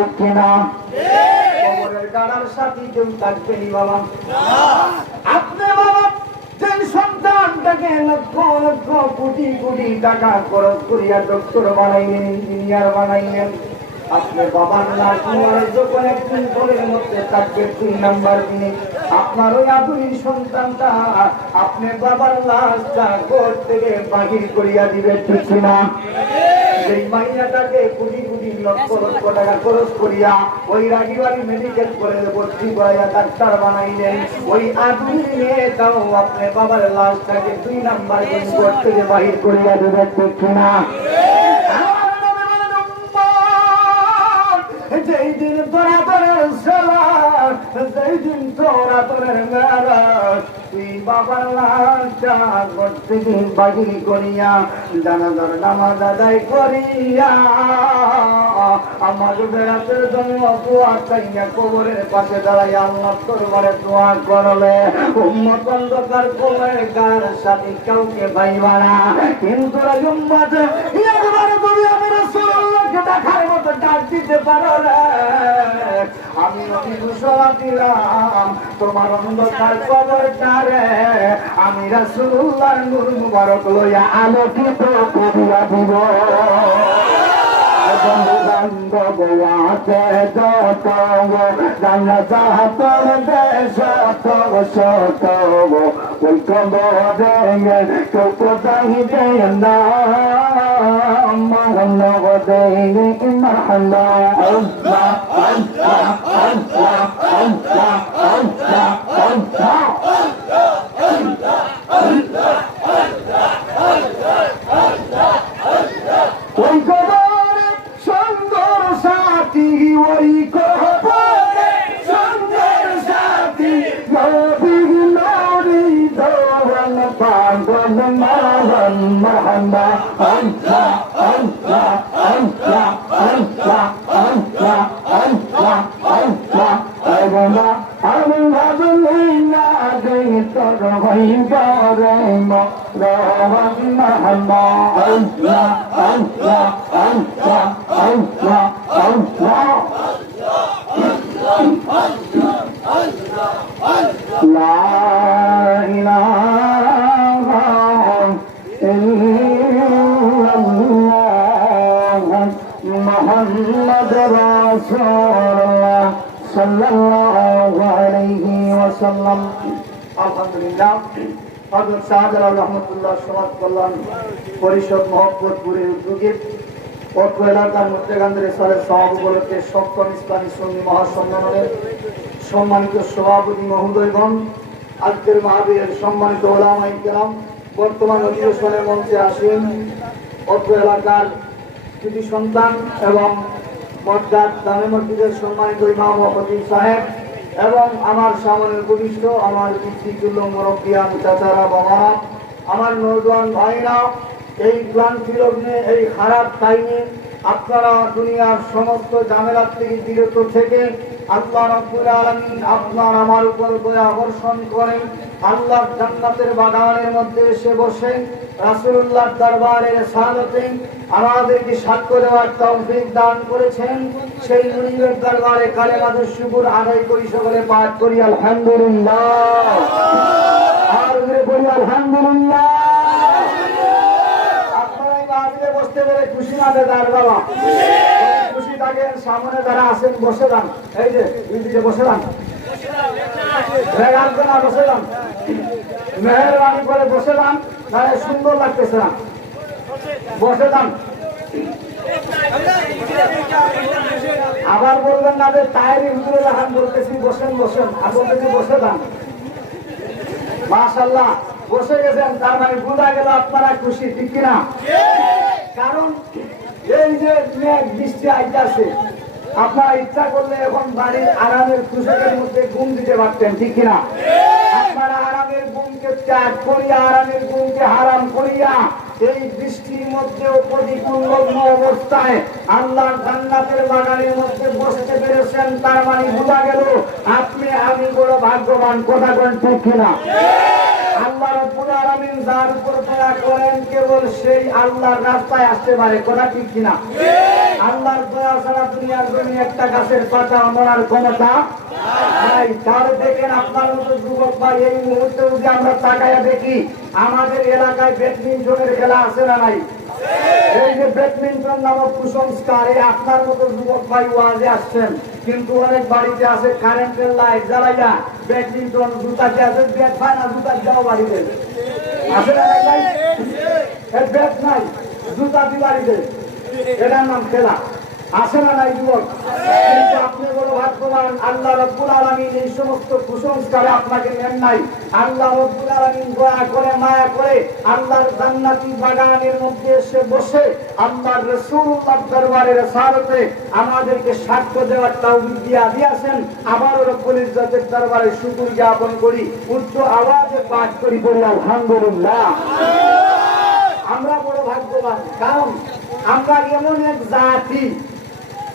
ঠিক কিনা? কবরের গাড়ার সাথে কেউ থাকবেনি বাবা। আপনি বাবা যে সন্তানটাকে লক্ষ লক্ষ কোটি কোটি টাকা খরচ করিয়া ডক্টর বানাইলেন, ইঞ্জিনিয়ার বানাইলেন, আপনার বাবার লাশ যখন একদিন ঘরের মধ্যে থাকবে 2 নাম্বার দিনে আপনার ওই আদুরির সন্তানটা আপনার বাবার লাশটা ঘর থেকে বাহির করিয়া দিবে, ঠিক কিনা? সেই মাইয়াটাকে কোটি কোটি লক্ষ লক্ষ টাকা খরচ করিয়া ওই রাগিবাড়ি মেডিকেল কলেজে ভর্তি করাইয়া ডাক্তার বানাইলেন, ওই আদুরি মেয়েটাও আপনার বাবার লাশটাকে 2 নাম্বার দিন ঘর থেকে বাহির করিয়া দিবে, ঠিক কিনা? যেই দিন তোরা তোরের সালাম, যেই দিন তোরা তোরের মেরাজ, তুই বাবার লাশটা ঘর থেকে বাহির করিয়া জানাজার নামাজ আদায় করিয়া আমার বেড়াতের জন্য দোয়া চাইয়া কবরের পাশে দাঁড়াই আল্লাহ দরবারে দোয়া করলে উম্মত অন্ধকার কবরের গার সাথে কাউকে পাইবা না, কিন্তু উম্মত একবার তুমি আমি রাসূলুল্লাহকে দেখার মতো ডাক দিতে পারো রে, আমি নবী ঘোষণা দিলাম তোমার অন্ধকার কবরটারে আমি রাসূলুল্লাহর নূর মুবারক লইয়া আলোকিত করিয়া দিব। বন্ধু বান্ধব আছে যত জানাজা তোর দেশ শত ওই কবরে কেউ কোথায় দেয় না মহল্লা দেয় মহল্লা আল্লাহ আল্লাহ আল্লাহ আল্লাহ আল্লাহ আল্লাহ ওই কবরে সুন্দর সাথী, ওই কবরে সুন্দর সাথী নবীর নূরি দোয়ান পাগল মারন মহম্মা আল্লাহ আল্লাহ আল্লাহ আল্লাহ আল্লাহ আল্লাহ আল্লাহ আল্লাহ আল্লাহ বলিনা দে তোর হইবারে মরণ মহম্মা আল্লাহ আল্লাহ আল্লাহ আল্লাহ আল্লাহ লা ইলাহা ইল্লাল্লাহ মুহাম্মাদ রাসূলুল্লাহ সাল্লাল্লাহু আলাইহি ওয়াসাল্লাম। আলহামদুলিল্লাহ, হযরত শাহজালাল রহমাতুল্লাহ সমাজ কল্যাণ পরিষদ মোহাম্মদপুরের উদ্যোগে অত্র এলাকার মুত্তেগান্দের সালের সমাজ উপলক্ষে 7ম ইসলামী সুন্নি মহাসম্মেলনের সম্মানিত সভাপতি মহোদয়গণ, আজকের মাহফিলের সম্মানিত ওলামায়ে কেরাম, বর্তমান অধিবেশনের মঞ্চে আসেন অত্র এলাকার কৃতি সন্তান এবং মসজিদ জামে মসজিদের সম্মানিত ইমাম ও খতিব সাহেব এবং আমার সামনের উপবিষ্ট আমার পিতৃতুল্য মুরব্বিয়ান চাচারা বাবারা, আমার নওজোয়ান ভাইরা, এই ক্লান্তি লগ্নে এই খারাপ টাইমে আপনারা দুনিয়ার সমস্ত ঝামেলা থেকে বিরত থেকে আল্লাহ রাব্বুল আলামিন আপনার আমার উপর দয়া বর্ষণ করেন, আল্লাহর জান্নাতের বাগানের মধ্যে এসে বসে রাসূলুল্লাহর দরবারে সালাতে আমাদেরকে সাক্ষ্য দেওয়ার তৌফিক দান করেছেন। সেই মুনিবের দরবারে কালেমাতুশ শুকর আদায় করি, সকলে পাঠ করি আলহামদুলিল্লাহ, আর বলি আলহামদুলিল্লাহ। বসতে পেরে খুশি না বেদার বাবা? খুশি থাকেন। সামনে যারা আছেন বসে যান, এই যে দিকে বসে যান, বসে যান, মেহরবানি করে বসে যান, তাহলে সুন্দর লাগতেছে না, বসে যান। আবার বলবেন না যে তাইরি হুজুরে রাখান বলতেছি বসেন বসেন, আর বলতেছি বসে যান। মাশাআল্লাহ, বসে গেছেন, তার মানে বোঝা গেল আপনারা খুশি, ঠিক কিনা? কারণ এই যে মেঘ বৃষ্টি আইতাছে, আপনারা ইচ্ছা করলে এখন বাড়ির আরামের পোশাকের মধ্যে ঘুম দিতে পারতেন, ঠিক কিনা? আপনারা আরামের ঘুমকে ত্যাগ করিয়া, আরামের ঘুমকে হারাম করিয়া এই বৃষ্টির মধ্যেও প্রতিকূল লগ্ন অবস্থায় আল্লাহর জান্নাতের বাগানের মধ্যে বসতে পেরেছেন, তার মানে বোঝা গেল আপনি আমি বড় ভাগ্যবান। কথা বলেন, ঠিক কিনা? আল্লাহ রাব্বুল আলামিন যার উপর দয়া করেন কেবল সেই আল্লাহর রাস্তায় আসতে পারে। কথা ঠিক কিনা? আল্লাহর দয়া ছাড়া দুনিয়ার জমি একটা গাছের পাতা মরার ক্ষমতা নাই। তাহলে দেখেন আপনার মতো যুবক ভাই, এই মুহূর্তে যদি আমরা তাকায়া দেখি আমাদের এলাকায় ব্যাডমিন্টনের খেলা আছে না নাই? এই যে ব্যাডমিন্টন নামক কুসংস্কার, এই আপনার মতো যুবক ভাই ওয়াজে আসছেন, কিন্তু অনেক বাড়িতে আছে কারেন্টের লাইট জ্বালাইয়া ব্যাডমিন্টন জুতাতে আছে, ব্যাট পায় না, জুতা দেওয়া বাড়িতে আছে না নাই? ব্যাট নাই, জুতা দিয়ে বাড়িতে, এটার নাম খেলা। আছে না নাই যুবক? কিন্তু আপনি বড় ভাগ্যবান, আল্লাহ রাব্বুল আলামিন এই সমস্ত কুসংস্কারে আপনাকে নেন নাই। আল্লাহ রাব্বুল আলামিন দয়া করে মায়া করে আল্লাহর জান্নাতি বাগানের মধ্যে এসে বসে আল্লাহর রাসূলুল্লাহর দরবারে রিসালাতে আমাদেরকে সাক্ষ্য দেওয়ার তৌফিক দিয়েছেন। আবারও রব্বুল ইজ্জতের দরবারে শুকর জ্ঞাপন করি, উচ্চ আওয়াজে পাঠ করি, বলি আলহামদুলিল্লাহ। আমরা বড় ভাগ্যবান, কারণ আমরা এমন এক জাতি,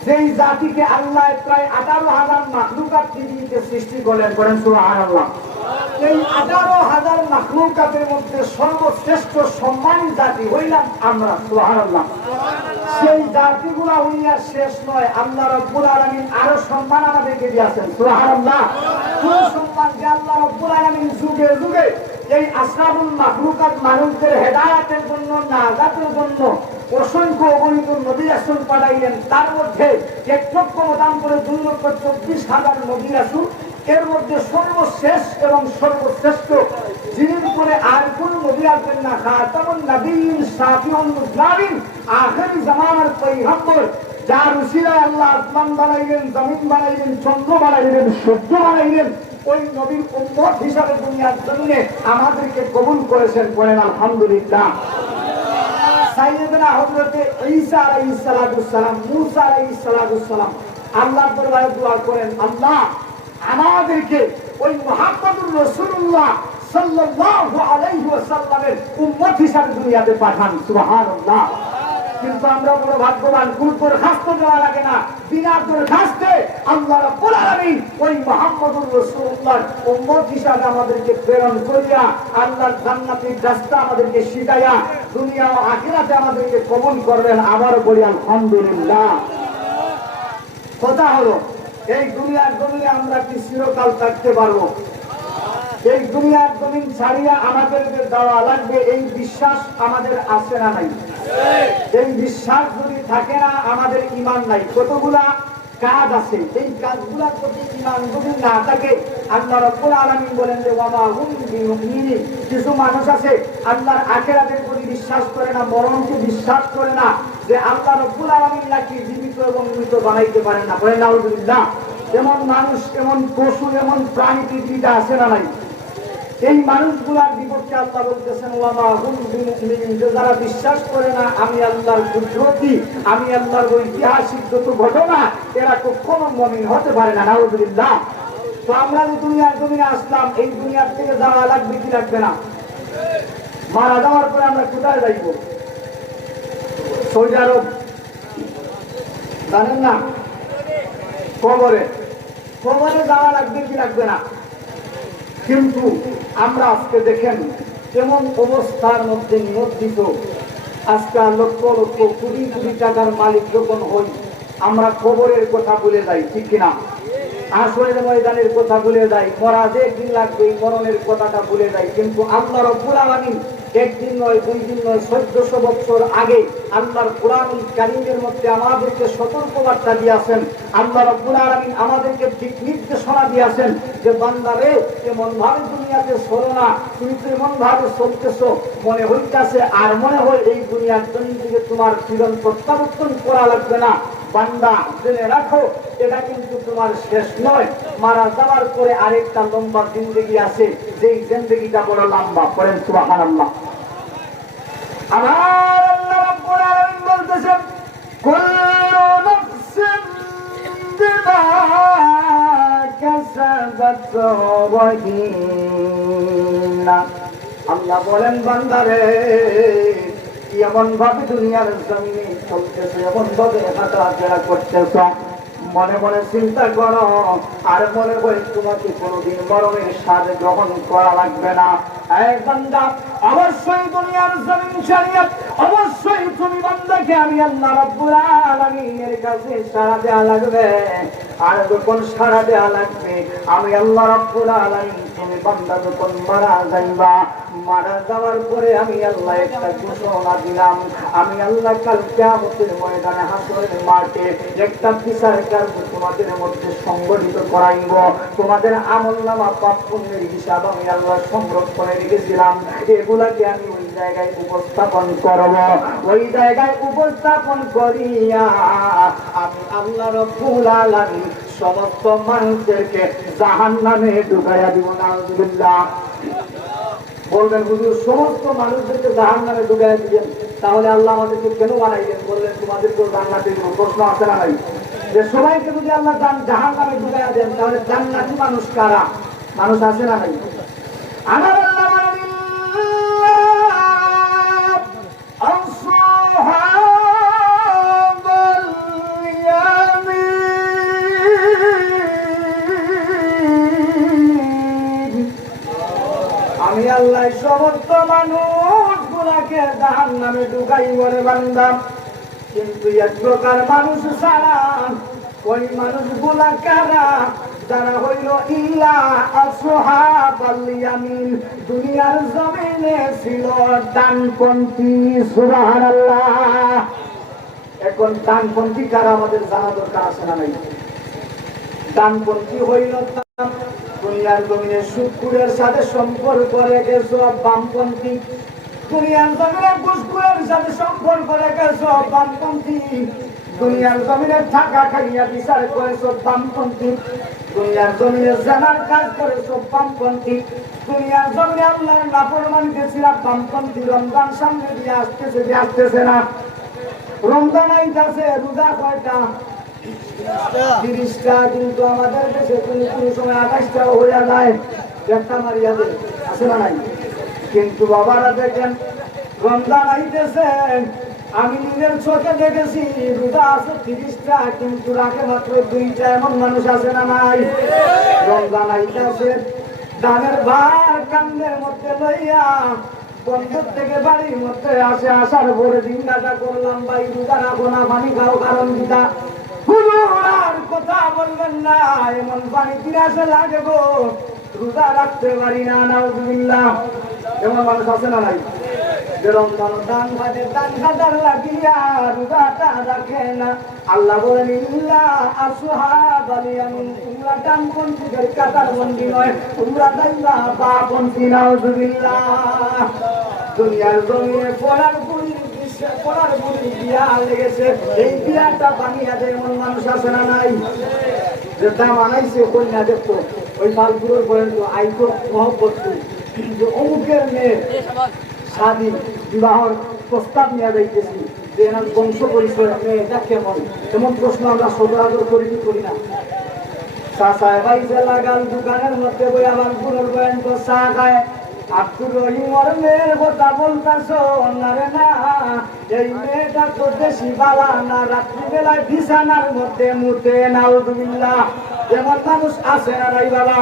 যেই জাতিকে আল্লাহ প্রায় 18,000 মাখলুকাত পৃথিবীতে সৃষ্টি করলেন। করেন সুবহানাল্লাহ। এই 18,000 মাখলুকাতের মধ্যে সর্বশ্রেষ্ঠ সম্মানী জাতি হইলাম আমরা। সুবহানাল্লাহ। সেই জাতিগুলা হইয়া শেষ নয়, আল্লাহ রাব্বুল আলামিন আরো সম্মান আমাদেরকে দিয়েছেন। সুবহানাল্লাহ। কোন সম্মান যে আল্লাহ রাব্বুল আলামিন যুগে যুগে এই আশরাফুল মাখলুকাত মানুষদের হেদায়েতের জন্য, নাজাতের জন্য অসংখ্য অগণিত নবী রাসূল পাঠাইলেন। তার মধ্যে 1,24,000 নবী রাসূল, এর মধ্যে সর্বশেষ এবং সর্বশ্রেষ্ঠ, যিনি উপরে আর কোন নবী আসবেন না, খাতামুন নবিয়্যিন শাফিউল মুজলামিন, আখিরি জামানার পয়গম্বর, যার উসিলায় আল্লাহ আসমান বানাইলেন, জমিন বানাইলেন, চন্দ্র বানাইলেন, সূর্য বানাইলেন, ওই নবীর উম্মত হিসাবে দুনিয়ার জন্য আমাদেরকে কবুল করেছেন। বলেন আলহামদুলিল্লাহ। সাইয়েদনা হযরতে ঈসা আলাইহিস সালাতুস সালাম, মূসা আলাইহিস সালাতুস সালাম আল্লাহর দরবারে দোয়া করেন, আল্লাহ আমাদেরকে ওই মুহাম্মদুর রাসূলুল্লাহ সাল্লাল্লাহু আলাইহি ওয়াসাল্লামের উম্মত হিসাবে দুনিয়াতে পাঠান। সুবহানাল্লাহ। কিন্তু আমরা বড় ভাগ্যবান, কোন দরখাস্ত দেওয়া লাগে না, বিনা দরখাস্তে আল্লাহ রাব্বুল আলামিন ওই মুহাম্মদুর রাসূলুল্লাহর উম্মত হিসাবে আমাদেরকে প্রেরণ করিয়া আল্লাহর জান্নাতের রাস্তা আমাদেরকে শিখাইয়া দুনিয়া ও আখিরাতে আমাদেরকে কবুল করবেন। আবারও বলি আলহামদুলিল্লাহ। কথা হলো, এই দুনিয়ার জমিনে আমরা কি চিরকাল থাকতে পারবো? এই দুনিয়ার জমিন ছাড়িয়া আমাদেরকে যাওয়া লাগবে, এই বিশ্বাস আমাদের আছে না নাই? এই বিশ্বাস যদি থাকে না, আমাদের ঈমান নাই। কতগুলা কাজ আছে, এই কাজগুলোর প্রতি ঈমান যদি না থাকে, আল্লাহ রাব্বুল আলামিন বলেন যে ওয়া মা হুম বিমুমিনিন। কিছু মানুষ আছে আল্লাহর আখিরাতের প্রতি বিশ্বাস করে না, মরণকে বিশ্বাস করে না, যে আল্লাহ রাব্বুল আলামিন নাকি জীবিত এবং মৃত বানাইতে পারেন না। বলেন নাউযুবিল্লাহ। এমন মানুষ, এমন পশু, এমন প্রাণী পৃথিবীতে আছে না নাই? এই মানুষগুলার বিপক্ষে আল্লাহ বলতেছেন ওয়া মা হুম বিমুমিনিন, যে যারা বিশ্বাস করে না আমি আল্লাহর কুদরতি, আমি আল্লাহর ঐতিহাসিক যত ঘটনা, এরা কখনো মুমিন হতে পারে না। নাউযুবিল্লাহ। তো আমরা যে দুনিয়ার জমিনে আসলাম, এই দুনিয়ার থেকে যাওয়া লাগবে কি লাগবে না? মারা যাওয়ার পরে আমরা কোথায় যাইব? সৌদি আরব, জানেন না? কবরে। কবরে যাওয়া লাগবে কি লাগবে না? কিন্তু আমরা আজকে দেখেন কেমন অবস্থার মধ্যে নিমজ্জিত। আজকে লক্ষ লক্ষ কোটি কোটি টাকার মালিক যখন হই, আমরা কবরের কথা ভুলে যাই, ঠিক কিনা? আসরের ময়দানের কথা ভুলে যাই, মরা যে একদিন লাগবে এই মরণের কথাটা ভুলে যাই। কিন্তু আল্লাহ রাব্বুল আলামিন একদিন নয়, 2 দিন নয়, 1400 বছর আগে আল্লাহর কোরআনুল কারীমের মধ্যে আমাদেরকে সতর্কবার্তা দিয়েছেন। আল্লাহ রাব্বুল আলামিন আমাদেরকে ঠিক নির্দেশনা দিয়েছেন যে বান্দারে, এমন ভাবে দুনিয়াতে চলো না, তুমি এমন ভাবে চলতেছো, মনে হইতাছে আর মনে হয় এই দুনিয়ার জন্য থেকে তোমার জীবন প্রত্যাবর্তন করা লাগবে না। বান্দা জেনে রাখো, এটা কিন্তু তোমার শেষ নয়, মারা যাওয়ার পরে আরেকটা লম্বা জিন্দেগি আছে, যেই জিন্দেগিটা বড় লম্বা। করেন সুবহানাল্লাহ। আমার আল্লাহ রাব্বুল আলামিন বলতেছেন কুল্লু নাফসিন বিমা কাসাবাত রাহিনা। আল্লাহ বলেন বান্দারে, এমন ভাবে দুনিয়ার জমিনে চলতেছে, এমন ভাবে হাঁটাচলা করতেছ, মনে মনে চিন্তা করো আর মনে করে তোমাকে কোনোদিন মরণের স্বাদ গ্রহণ করা লাগবে না। এই বান্দা, অবশ্যই দুনিয়ার জমিন শরীয়ত, অবশ্যই তুমি বান্দাকে আমি আল্লাহ রাব্বুল আলামিনের কাছে সাড়া দেয়া লাগবে। আর যখন সাড়া দেয়া লাগবে আমি আল্লাহ রাব্বুল আলামিন, তুমি বান্দা যখন মারা যাইবা, মারা যাওয়ার পরে আমি আল্লাহ একটা ঘোষণা দিলাম, আমি আল্লাহ কাল কিয়ামতের ময়দানে হাসরের মাঠে একটা বিচার কার্য তোমাদের মধ্যে সংগঠিত করাইব। তোমাদের আমলনামা পাপ পুণ্যের হিসাব আমি আল্লাহ সংরক্ষণে রেখেছিলাম, এগুলাকে আমি ওই জায়গায় উপস্থাপন করব। ওই জায়গায় উপস্থাপন করিয়া আমি আল্লাহ রাব্বুল আলামিন সমস্ত মানুষদেরকে জাহান্নামে ঢুকাইয়া দিব। নাউযুবিল্লাহ। বলবেন হুজুর সমস্ত মানুষদেরকে জাহান্নামে ঢুকাইয়া দিবেন, তাহলে আল্লাহ আমাদেরকে কেন বানাইলেন? বললেন তোমাদেরকে জান্নাতে দিব। প্রশ্ন আছে না নাই? যে সবাইকে যদি আল্লাহ জাহান্নামে ঢুকাইয়া দেন তাহলে জান্নাতি মানুষ কারা? মানুষ আছে না নাই? আমার আল্লাহ আমি আল্লাহ সমস্ত মানুষ গুলাকে জাহান্নামে ঢুকাই বলে বান্দা, কিন্তু এক প্রকার মানুষ ছাড়া। ওই মানুষগুলা কারা? যারা হইল ইল্লা আসহাবাল ইয়ামিন, দুনিয়ার জমিনে ছিল ডানপন্থী। সুবহানাল্লাহ। এখন ডানপন্থী কারা আমাদের জানা দরকার আছে না নাই? ডানপন্থী হইল দুনিয়ার জমিনে সুদখোরের সাথে সম্পর্ক রেখেছ বামপন্থী, দুনিয়ার জমিনে ঘুষখোরের সাথে সম্পর্ক রেখেছ বামপন্থী, দুনিয়ার জমিনে টাকা খাইয়া বিচার করেছ বামপন্থী, দুনিয়ার জমিনে জানার কাজ করেছ বামপন্থী, দুনিয়ার জমিনে আল্লাহর নাফরমানি করেছিল বামপন্থী। রমজান সামনে দিয়ে আসতেছে না? রমজান আইতাছে, রোজা কয়টা? 30টা। কিন্তু আমাদের দেশে কোনো সময় 28টা হয়ে যায়, একটা মারিয়া দেয়, আছে না নাই? কিন্তু বাবারা দেখেন রমজান আইতেছে, আমি নিজের চোখে দেখেছি রোজা আছে 30টা, কিন্তু রাখে মাত্র 2টা। এমন মানুষ আছে না নাই? রমজান আইতেছে, ধানের ভার কান্দের মধ্যে লইয়া বন্ধুর থেকে বাড়ির মধ্যে আসে, আসার পরে জিজ্ঞাসা করলাম, ভাই রোজা রাখো না, পানি খাও, কারণ কিটা? আর কথা বলবেন না, এমন পানি পিয়াসে লাগে গো, রোজা রাখতে পারি না। নাউযুবিল্লাহ। এমন মানুষ আছে না নাই? যে রমজান দান খাতে দান খাতার লাগিয়া রোজাটা রাখে না। আল্লাহ বলেন ইল্লা আসহাবাল ইয়ামিন, তোমরা ডানপন্থীদের কাতার বন্দী নয়, তোমরা যাইবা বামপন্থী। নাউযুবিল্লাহ। দুনিয়ার জমিনে পড়ার বুড়ি বিয়া লেগেছে, এই বিয়াটা বানিয়ে দেয় এমন মানুষ আছে না নাই? যে দাম আনাইছে কন্যা দেখতো, ওই মালগুলোর পর্যন্ত আইতো মহব্বত, যে অমুকের মেয়ে শাদী বিবাহর প্রস্তাব নিয়ে যাইতেছি, যে এনার বংশ পরিচয় মেয়েটা কেমন, এমন প্রশ্ন আমরা সদরাদর করি কি করি না? চা চায় বাইসে লাগাল দোকানের মধ্যে বই আমার গুলোর পর্যন্ত চা খায়। আব্দুর রহিমর মেয়ের কথা বলতাছ না রে না, এই মেয়েটা তো দেশি বালা না, রাত্রিবেলায় বিছানার মধ্যে মুতে। নাউযুবিল্লাহ। এমন মানুষ আছে না নাই বাবা?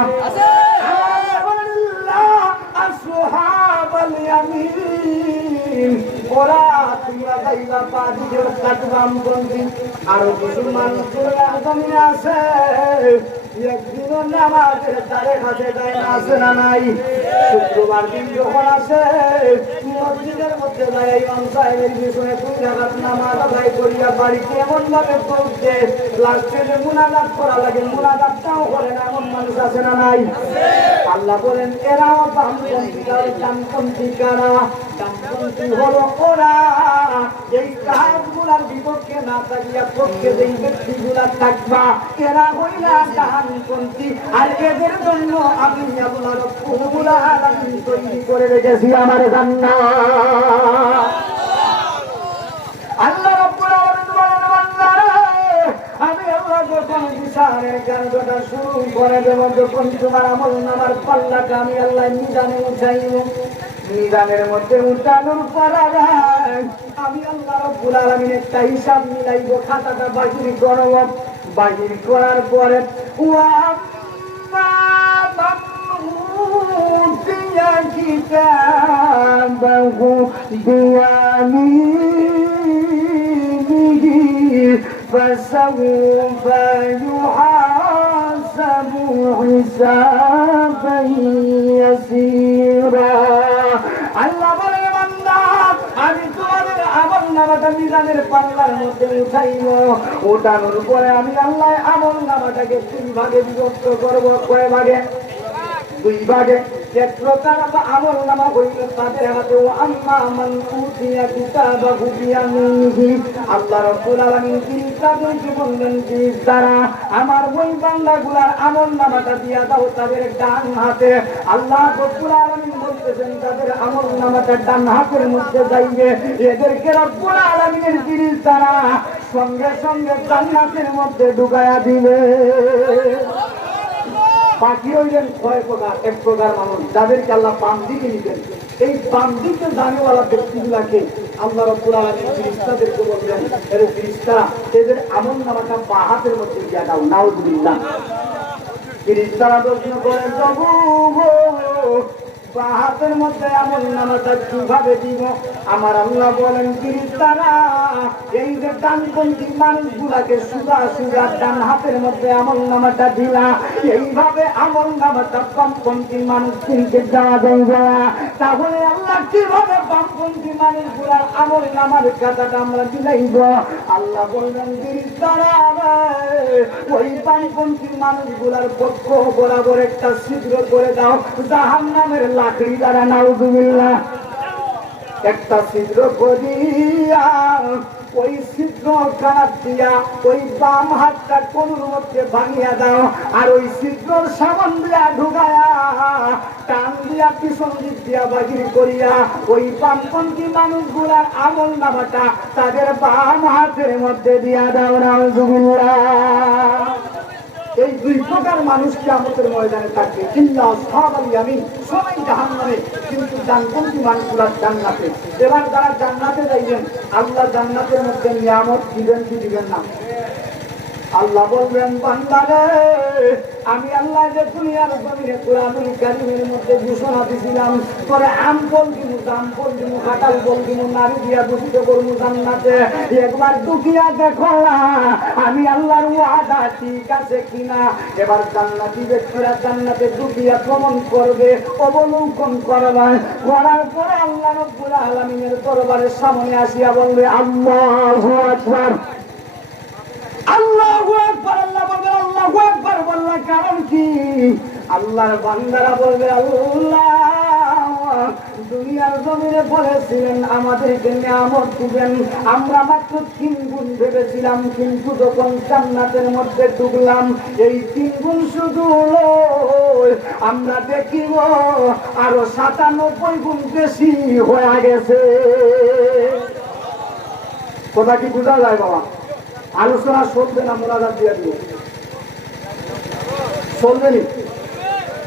আসহাবাল ইয়ামিন, ওরা তোমরা যাইবা বাদিকের কাটবামপন্থী। আরো কিছু মানুষ জমিনে আছে, একদিনও নামাজের দ্বারে কাছে যায় না, আছে না নাই? শুক্রবার দিন যখন আসে মসজিদের মধ্যে যায়, ইমাম সাহেবের পিছনে 2 রাকাত নামাজ আদায় করিয়া বাড়িতে এমন ভাবে পৌঁছে লাস্টে যে মুনাজাত করা লাগে মুনাজাতটাও করে না, এমন মানুষ আছে না নাই? আল্লাহ বলেন এরাও বামপন্থী। আর ডানপন্থী কারা? ডানপন্থী হলো ওরা এই কাজগুলার বিপক্ষে না থাকিয়া পক্ষে যেই ব্যক্তিগুলা থাকবা, এরা হইলা ডানপন্থী। আর এদের জন্য আমি আল্লাহ রাব্বুল আলামিন তৈরি করে রেখেছি আমার জান্নাত। আল্লাহ রাব্বুল আলামিন বলেন, বান্দারা আমি আল্লাহ যখন বিচারের কার্যটা শুরু করে দেব, যখন তোমার আমলনামার পাল্লাটা আমি আল্লাহ মিজানে উঠাইব, মিজানের মধ্যে উঠানোর পর আমি আল্লাহ রাব্বুল আলামিন একটা হিসাব মিলাইব, খাতাটা বাহির করব। বাহির করার পরে ওয়া كتابه بيمينه فسوف يحاسب حسابا يسيرا আল্লাহ বলে বান্দা আমি তোমাদের আমলনামাটা মিজানের পাল্লার মধ্যে উঠাইব ওঠানোর পরে আমি আল্লাহ আমলনামাটাকে 3 ভাগে বিভক্ত করব কয় ভাগে 2 ভাগে এক প্রকার আমলনামা হইল তাদের হাতে ও আম্মা মান উতিয়া কিতাবাহু বিয়ামিনিহি আল্লাহ রাব্বুল আলামিন তিনি তাদেরকে বললেন যে যারা আমার ওই বান্দাগুলার আমলনামাটা দিয়া দাও তাদের ডান হাতে আল্লাহ রাব্বুল আলামিন বলতেছেন তাদের আমলনামাটা ডান হাতের মধ্যে যাইবে এদেরকে রাব্বুল আলামিনের ফেরেশতারা সঙ্গে সঙ্গে জান্নাতের মধ্যে ঢুকায়া দিবে বাকি হইলেন কয় প্রকার এক প্রকার মানুষ যাদেরকে আল্লাহ বাম দিকে নিতেন এই বাম দিকে জানেওয়ালা ব্যক্তিগুলাকে আল্লাহ রাব্বুল আলামিন ফেরেশতাদেরকে বললেন আরে ফেরেশতারা এদের আমলনামাটা বাম হাতের মধ্যে দিয়া দাও নাউযুবিল্লাহ ফেরেশতারা প্রশ্ন করেন প্রভু বাম হাতের মধ্যে আমলনামাটা কিভাবে দিব আমার আল্লাহ বলেন ফেরেশতারা এই যে ডানপন্থী মানুষগুলাকে সুজা সুজা ডান হাতের মধ্যে আমলনামাটা দিলা এইভাবে আমলনামাটা বামপন্থী মানুষকে দেওয়া যাইবে তাহলে আল্লাহ কিভাবে বামপন্থী মানুষগুলার আমলনামার খাতাটা আমরা দিলাইব আল্লাহ বললেন ফেরেশতারা ওই বামপন্থী মানুষগুলার পক্ষ বরাবর একটা ছিদ্র করে দাও জাহান্নামের লাকড়ি দ্বারা নাউযুবিল্লাহ একটা ছিদ্র করিয়া ওই ছিদ্র কাট দিয়া ওই বাম হাতটা কোনুর মধ্যে ভাঙিয়া দাও আর ওই ছিদ্রর সামন দিয়া ঢুকায়া টান দিয়া পিছন দিক দিয়া বাহির করিয়া ওই বামপন্থী মানুষগুলার আমলনামাটা তাদের বাম হাতের মধ্যে দিয়া দাও নাউযুবিল্লাহ এই 2 প্রকার মানুষ কিয়ামতের ময়দানে থাকবে ইল্লা আসহাবুল ইয়ামিন সবাই জাহান্নামে কিন্তু ডানপন্থী মানুষগুলো জান্নাতে এবার যারা জান্নাতে যাইবেন আল্লাহ জান্নাতের মধ্যে নিয়ামত দিবেন কি দিবেন না আল্লাহ বলবেন বান্দারে আমি আল্লাহ যে দুনিয়ার জমিনে কোরআনুল কারীমের মধ্যে ঘোষণা দিয়েছিলাম পরে আম ফল দিমু জাম ফল দিমু কাঁঠাল ফল দিমু নারী দিয়া দূষিত করবো জান্নাতে একবার দুকিয়া দেখো না আমি আল্লাহর ওয়াদা ঠিক আছে কিনা এবার জান্নাতি ব্যক্তিরা জান্নাতে দুকিয়া ভ্রমণ করবে অবলোকন করবে করার পরে আল্লাহ রাব্বুল আলামিনের দরবারের সামনে আসিয়া বলবে আল্লাহু আকবার আল্লাহু আকবার আল্লাহ বলবে আল্লাহু আকবার বলার কারণ কি আল্লাহর বান্দারা বলবে আল্লাহ দুনিয়ার জমিনে বলেছিলেন আমাদেরকে নিয়ামত দিবেন আমরা মাত্র 3 গুণ ভেবেছিলাম কিন্তু যখন জান্নাতের মধ্যে ঢুকলাম এই 3 গুণ শুধু আমরা দেখিব আরো 97 গুণ বেশি হয়ে গেছে কথা কি বোঝা যায় বাবা আলোচনা চলবে না মোনাজাত দিয়ে দিব চলবে নি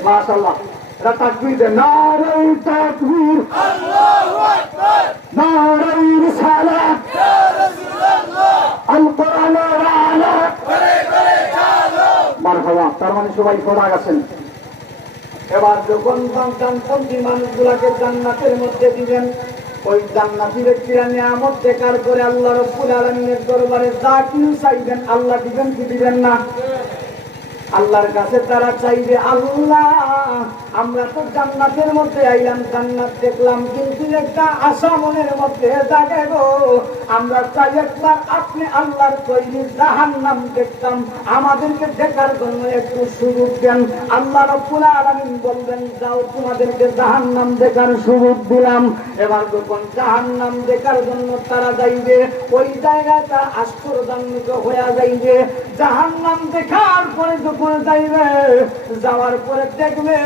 মাশাআল্লাহ এটা তাকবীর দেন নারে তাকবীর আল্লাহু আকবার নারে রিসালাত ইয়া রাসূলুল্লাহ আল কোরআনের আলা করে করে চালো মারহাবা তার মানে সবাই খোদা গেছেন এবার যখন বামপন্থী মানুষগুলোকে জান্নাতের মধ্যে দিবেন ওই জান্নাতি ব্যক্তিরা নিয়ামত দেখার পরে আল্লাহ রাব্বুল আলামিনের দরবারে যা কিছু চাইবেন আল্লাহ দিবেন কি দিবেন না আল্লাহর কাছে তারা চাইবে আল্লাহ আমরা তো জান্নাতের মধ্যে আইলাম জান্নাত দেখলাম কিন্তু একটা আশা মনের মধ্যে জাগে গো আমরা চাই একবার আপনি আল্লাহর তৈরি জাহান্নাম দেখতাম আমাদেরকে দেখার জন্য একটু সুযোগ দেন আল্লাহ রাব্বুল আলামিন বলবেন যাও তোমাদেরকে জাহান্নাম দেখার সুযোগ দিলাম এবার যখন জাহান্নাম দেখার জন্য তারা যাইবে ওই জায়গায় তারা আশ্চর্যান্বিত হয়ে যাইবে জাহান্নাম দেখার পরে যখন যাইবে যাওয়ার পরে দেখবে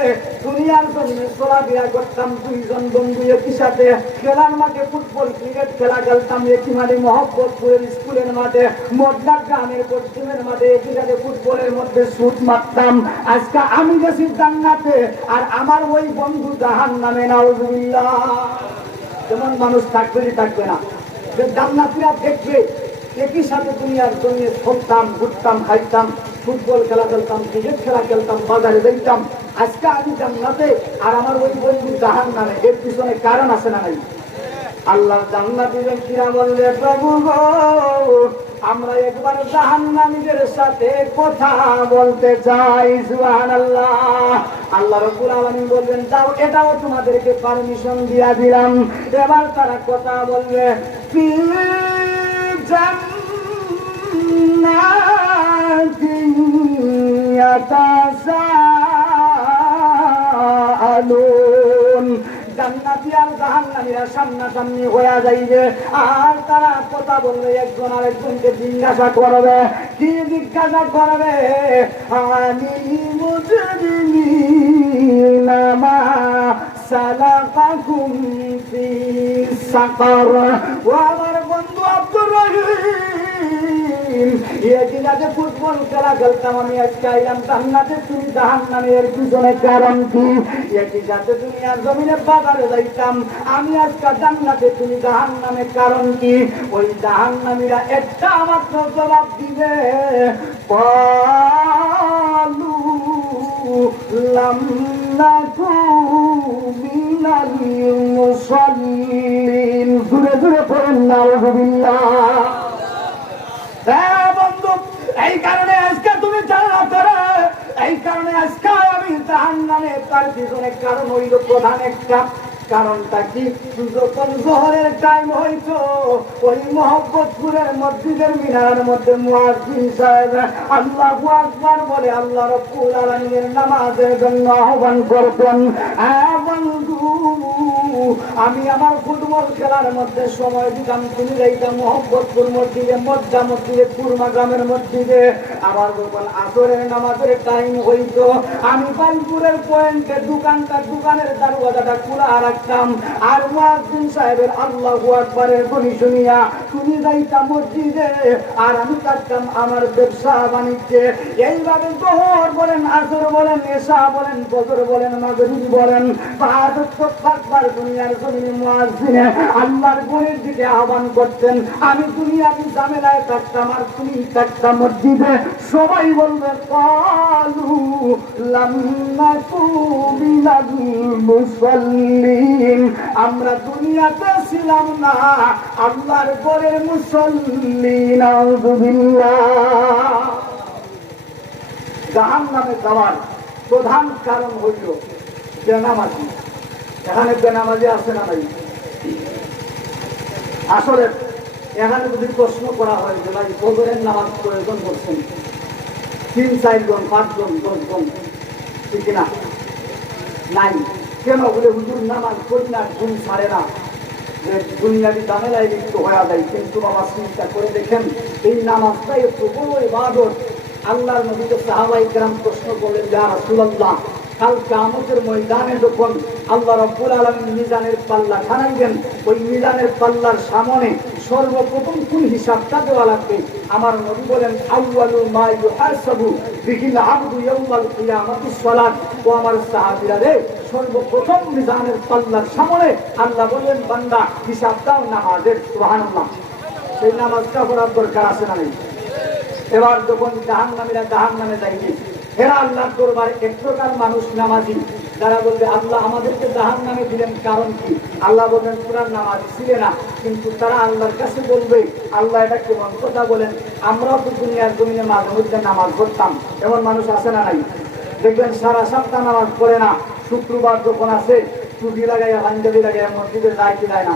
দুনিয়ার জন্য চলাফেরা করতাম 2 জন বন্ধু একই সাথে খেলার মাঠে ফুটবল ক্রিকেট খেলা খেলতাম একই মাঠে মহব্বতপুরের স্কুলের মাঠে মোড্ডা গ্রামের পশ্চিমের মাঠে একই সাথে ফুটবলের মধ্যে শুট মারতাম আজকে আমি গেছি জান্নাতে আর আমার ওই বন্ধু জাহান্নামে নাউযুবিল্লাহ তেমন মানুষ থাকবে না যে জান্নাতীরা দেখবে একই সাথে দুনিয়ার জন্য খেলতাম ঘুরতাম খাইতাম ফুটবল খেলা খেলতাম ক্রিকেট খেলা খেলতাম বাজারে দেখতাম আজকে আমি জান্নাতে আর আমার ওই বন্ধু জাহান্নামে, এর পিছনে কারণ আছে না নাই? আল্লাহ জান্নাতি ব্যক্তিরা বললে, প্রভু গো, আমরা একবার জাহান্নামীদের সাথে কথা বলতে চাই। সুবহানাল্লাহ। আল্লাহ রাব্বুল আলামিন বলবেন, যাও, এটাও তোমাদেরকে পারমিশন দিয়া দিলাম। এবার তারা কথা বলবে, ফি জান্নাতিন ইয়াতাসাআলুন। জান্নাতি আর জাহান্নামীরা সামনাসামনি হয়ে যাইবে, আর তারা কথা বলবে, একজন আরেকজনকে জিজ্ঞাসা করবে। কি জিজ্ঞাসা করবে? আনিল মুজরিমিনা মা সালাকাকুম ফি সাকার। ও আমার বন্ধু আব্দুর রহিম, এদিকে ফুটবল খেলা খেলতাম আমি, আজকে আইলাম জান্নাতে, তুমি জাহান্নামের পিছনে কারণ কি? একই সাথে দুনিয়ার জমিনে বাজারে যাইতাম আমি, আজকে জান্নাতে, তুমি জাহান্নামের কারণ কি? ওই জাহান্নামীরা একটা মাত্র জবাব দিবে, ক্বালু লাম নাকু মিনাল মুসাল্লিন। জোরে জোরে পড়েন নাউযুবিল্লাহ। বন্ধু, এই কারণে আজকে তুমি জান্নাতে, এই কারণে আজকে আমি জাহান্নামে, তার পিছনে কারণ হইল প্রধান একটা। কারণটা কি? যখন জোহরের টাইম হইতো, ওই মোহাম্মদপুরের মসজিদের মিনারের মধ্যে মুয়াজ্জিন সাহেব আল্লাহু আকবার বলে আল্লাহ রাব্বুল আলামিনের নামাজের জন্য আহ্বান করতেন। বন্ধু, আমি আমার ফুটবল খেলার মধ্যে সময় দিতাম, তুমি যাইতাম মোহাম্মদপুর মসজিদে, মজ্জা মসজিদে, কুরমা গ্রামের মসজিদে। আবার যখন আসরের নামাজের টাইম হইতো, আমি পানপুরের পয়েন্টে দোকানের দরওয়াজাটা খোলা রাখতাম, আর মুয়াজ্জিন সাহেবের আল্লাহু আকবারের ধ্বনি শুনিয়া তুমি যাইতা মসজিদে, আর আমি থাকতাম আমার ব্যবসা বাণিজ্যে। এইভাবে যোহর বলেন, আসর বলেন, এশা বলেন, ফজর বলেন, মাগরিব বলেন, পাঁচ ওয়াক্ত পাঁচবার দুনিয়ার জমিনে মুয়াজ্জিনে আল্লাহর গুণের দিকে আহ্বান করতেন। আমি দুনিয়াবি ঝামেলায় থাকতাম, আর তুমি থাকতাম মসজিদে। সবাই বলবে, ক্বালু লাম নাকু মিনাল মুসাল্লিন। আমরা দুনিয়াতে ছিলাম না আল্লাহর ঘরের মুসল্লি। নাউযুবিল্লাহ। জাহান্নামে যাওয়ার প্রধান কারণ হইল বেনামাজি। এখানে বেনামাজি আছে না নাই? আসলে এখানে যদি প্রশ্ন করা হয় যে ভাই ফজরের নামাজ প্রয়োজন করছেন 3-4 জন, 5 জন, 10 জন, ঠিক না? নাই। কেন বলে হুজুর নামাজ পড়ি না, ঘুম ছাড়ে না, যে দুনিয়াবি ঝামেলায় লিপ্ত হয়ে যায়। কিন্তু বাবা চিন্তা করে দেখেন, এই নামাজটাই একটু বড় ইবাদত। আল্লাহর নবীকে সাহাবায়ে কেরাম প্রশ্ন করলেন, ইয়া রাসূলুল্লাহ, কাল কিয়ামতের ময়দানে যখন আল্লাহ রাব্বুল আলামিন মিজানের পাল্লা খানাইবেন, ওই মিজানের পাল্লার সামনে সর্বপ্রথম কোন হিসাবটা দেওয়া লাগবে? আমার নবী বলেন, আউয়ালু মা ইউহাসাবু বিহিল আবদু ইয়াউমাল কিয়ামাতিস সালাত। ও আমার সাহাবীরা রে, সর্বপ্রথম মিজানের পাল্লার সামনে আল্লাহ বললেন, বান্দা হিসাব দাও নামাজের। সুবহানাল্লাহ। সেই নামাজটা পড়ার দরকার আছে না নেই? এবার যখন জাহান্নামীরা জাহান্নামে যাইবে, এরা আল্লাহর দরবারে এক প্রকার মানুষ নামাজি, যারা বলবে, আল্লাহ আমাদেরকে জাহান্নামে দিলেন কারণ কি? আল্লাহ বলবেন, তোরা নামাজি ছিলে না। কিন্তু তারা আল্লাহর কাছে বলবে, আল্লাহ এটা কেমন কথা বলেন, আমরাও তো দুনিয়ার জমিনে মাঝে মধ্যে নামাজ পড়তাম। এমন মানুষ আছে না নাই? দেখবেন সারা সপ্তাহ নামাজ পড়ে না, শুক্রবার যখন আসে টুপি লাগাইয়া, পাঞ্জাবি লাগাইয়া মসজিদে যায় কি যায় না?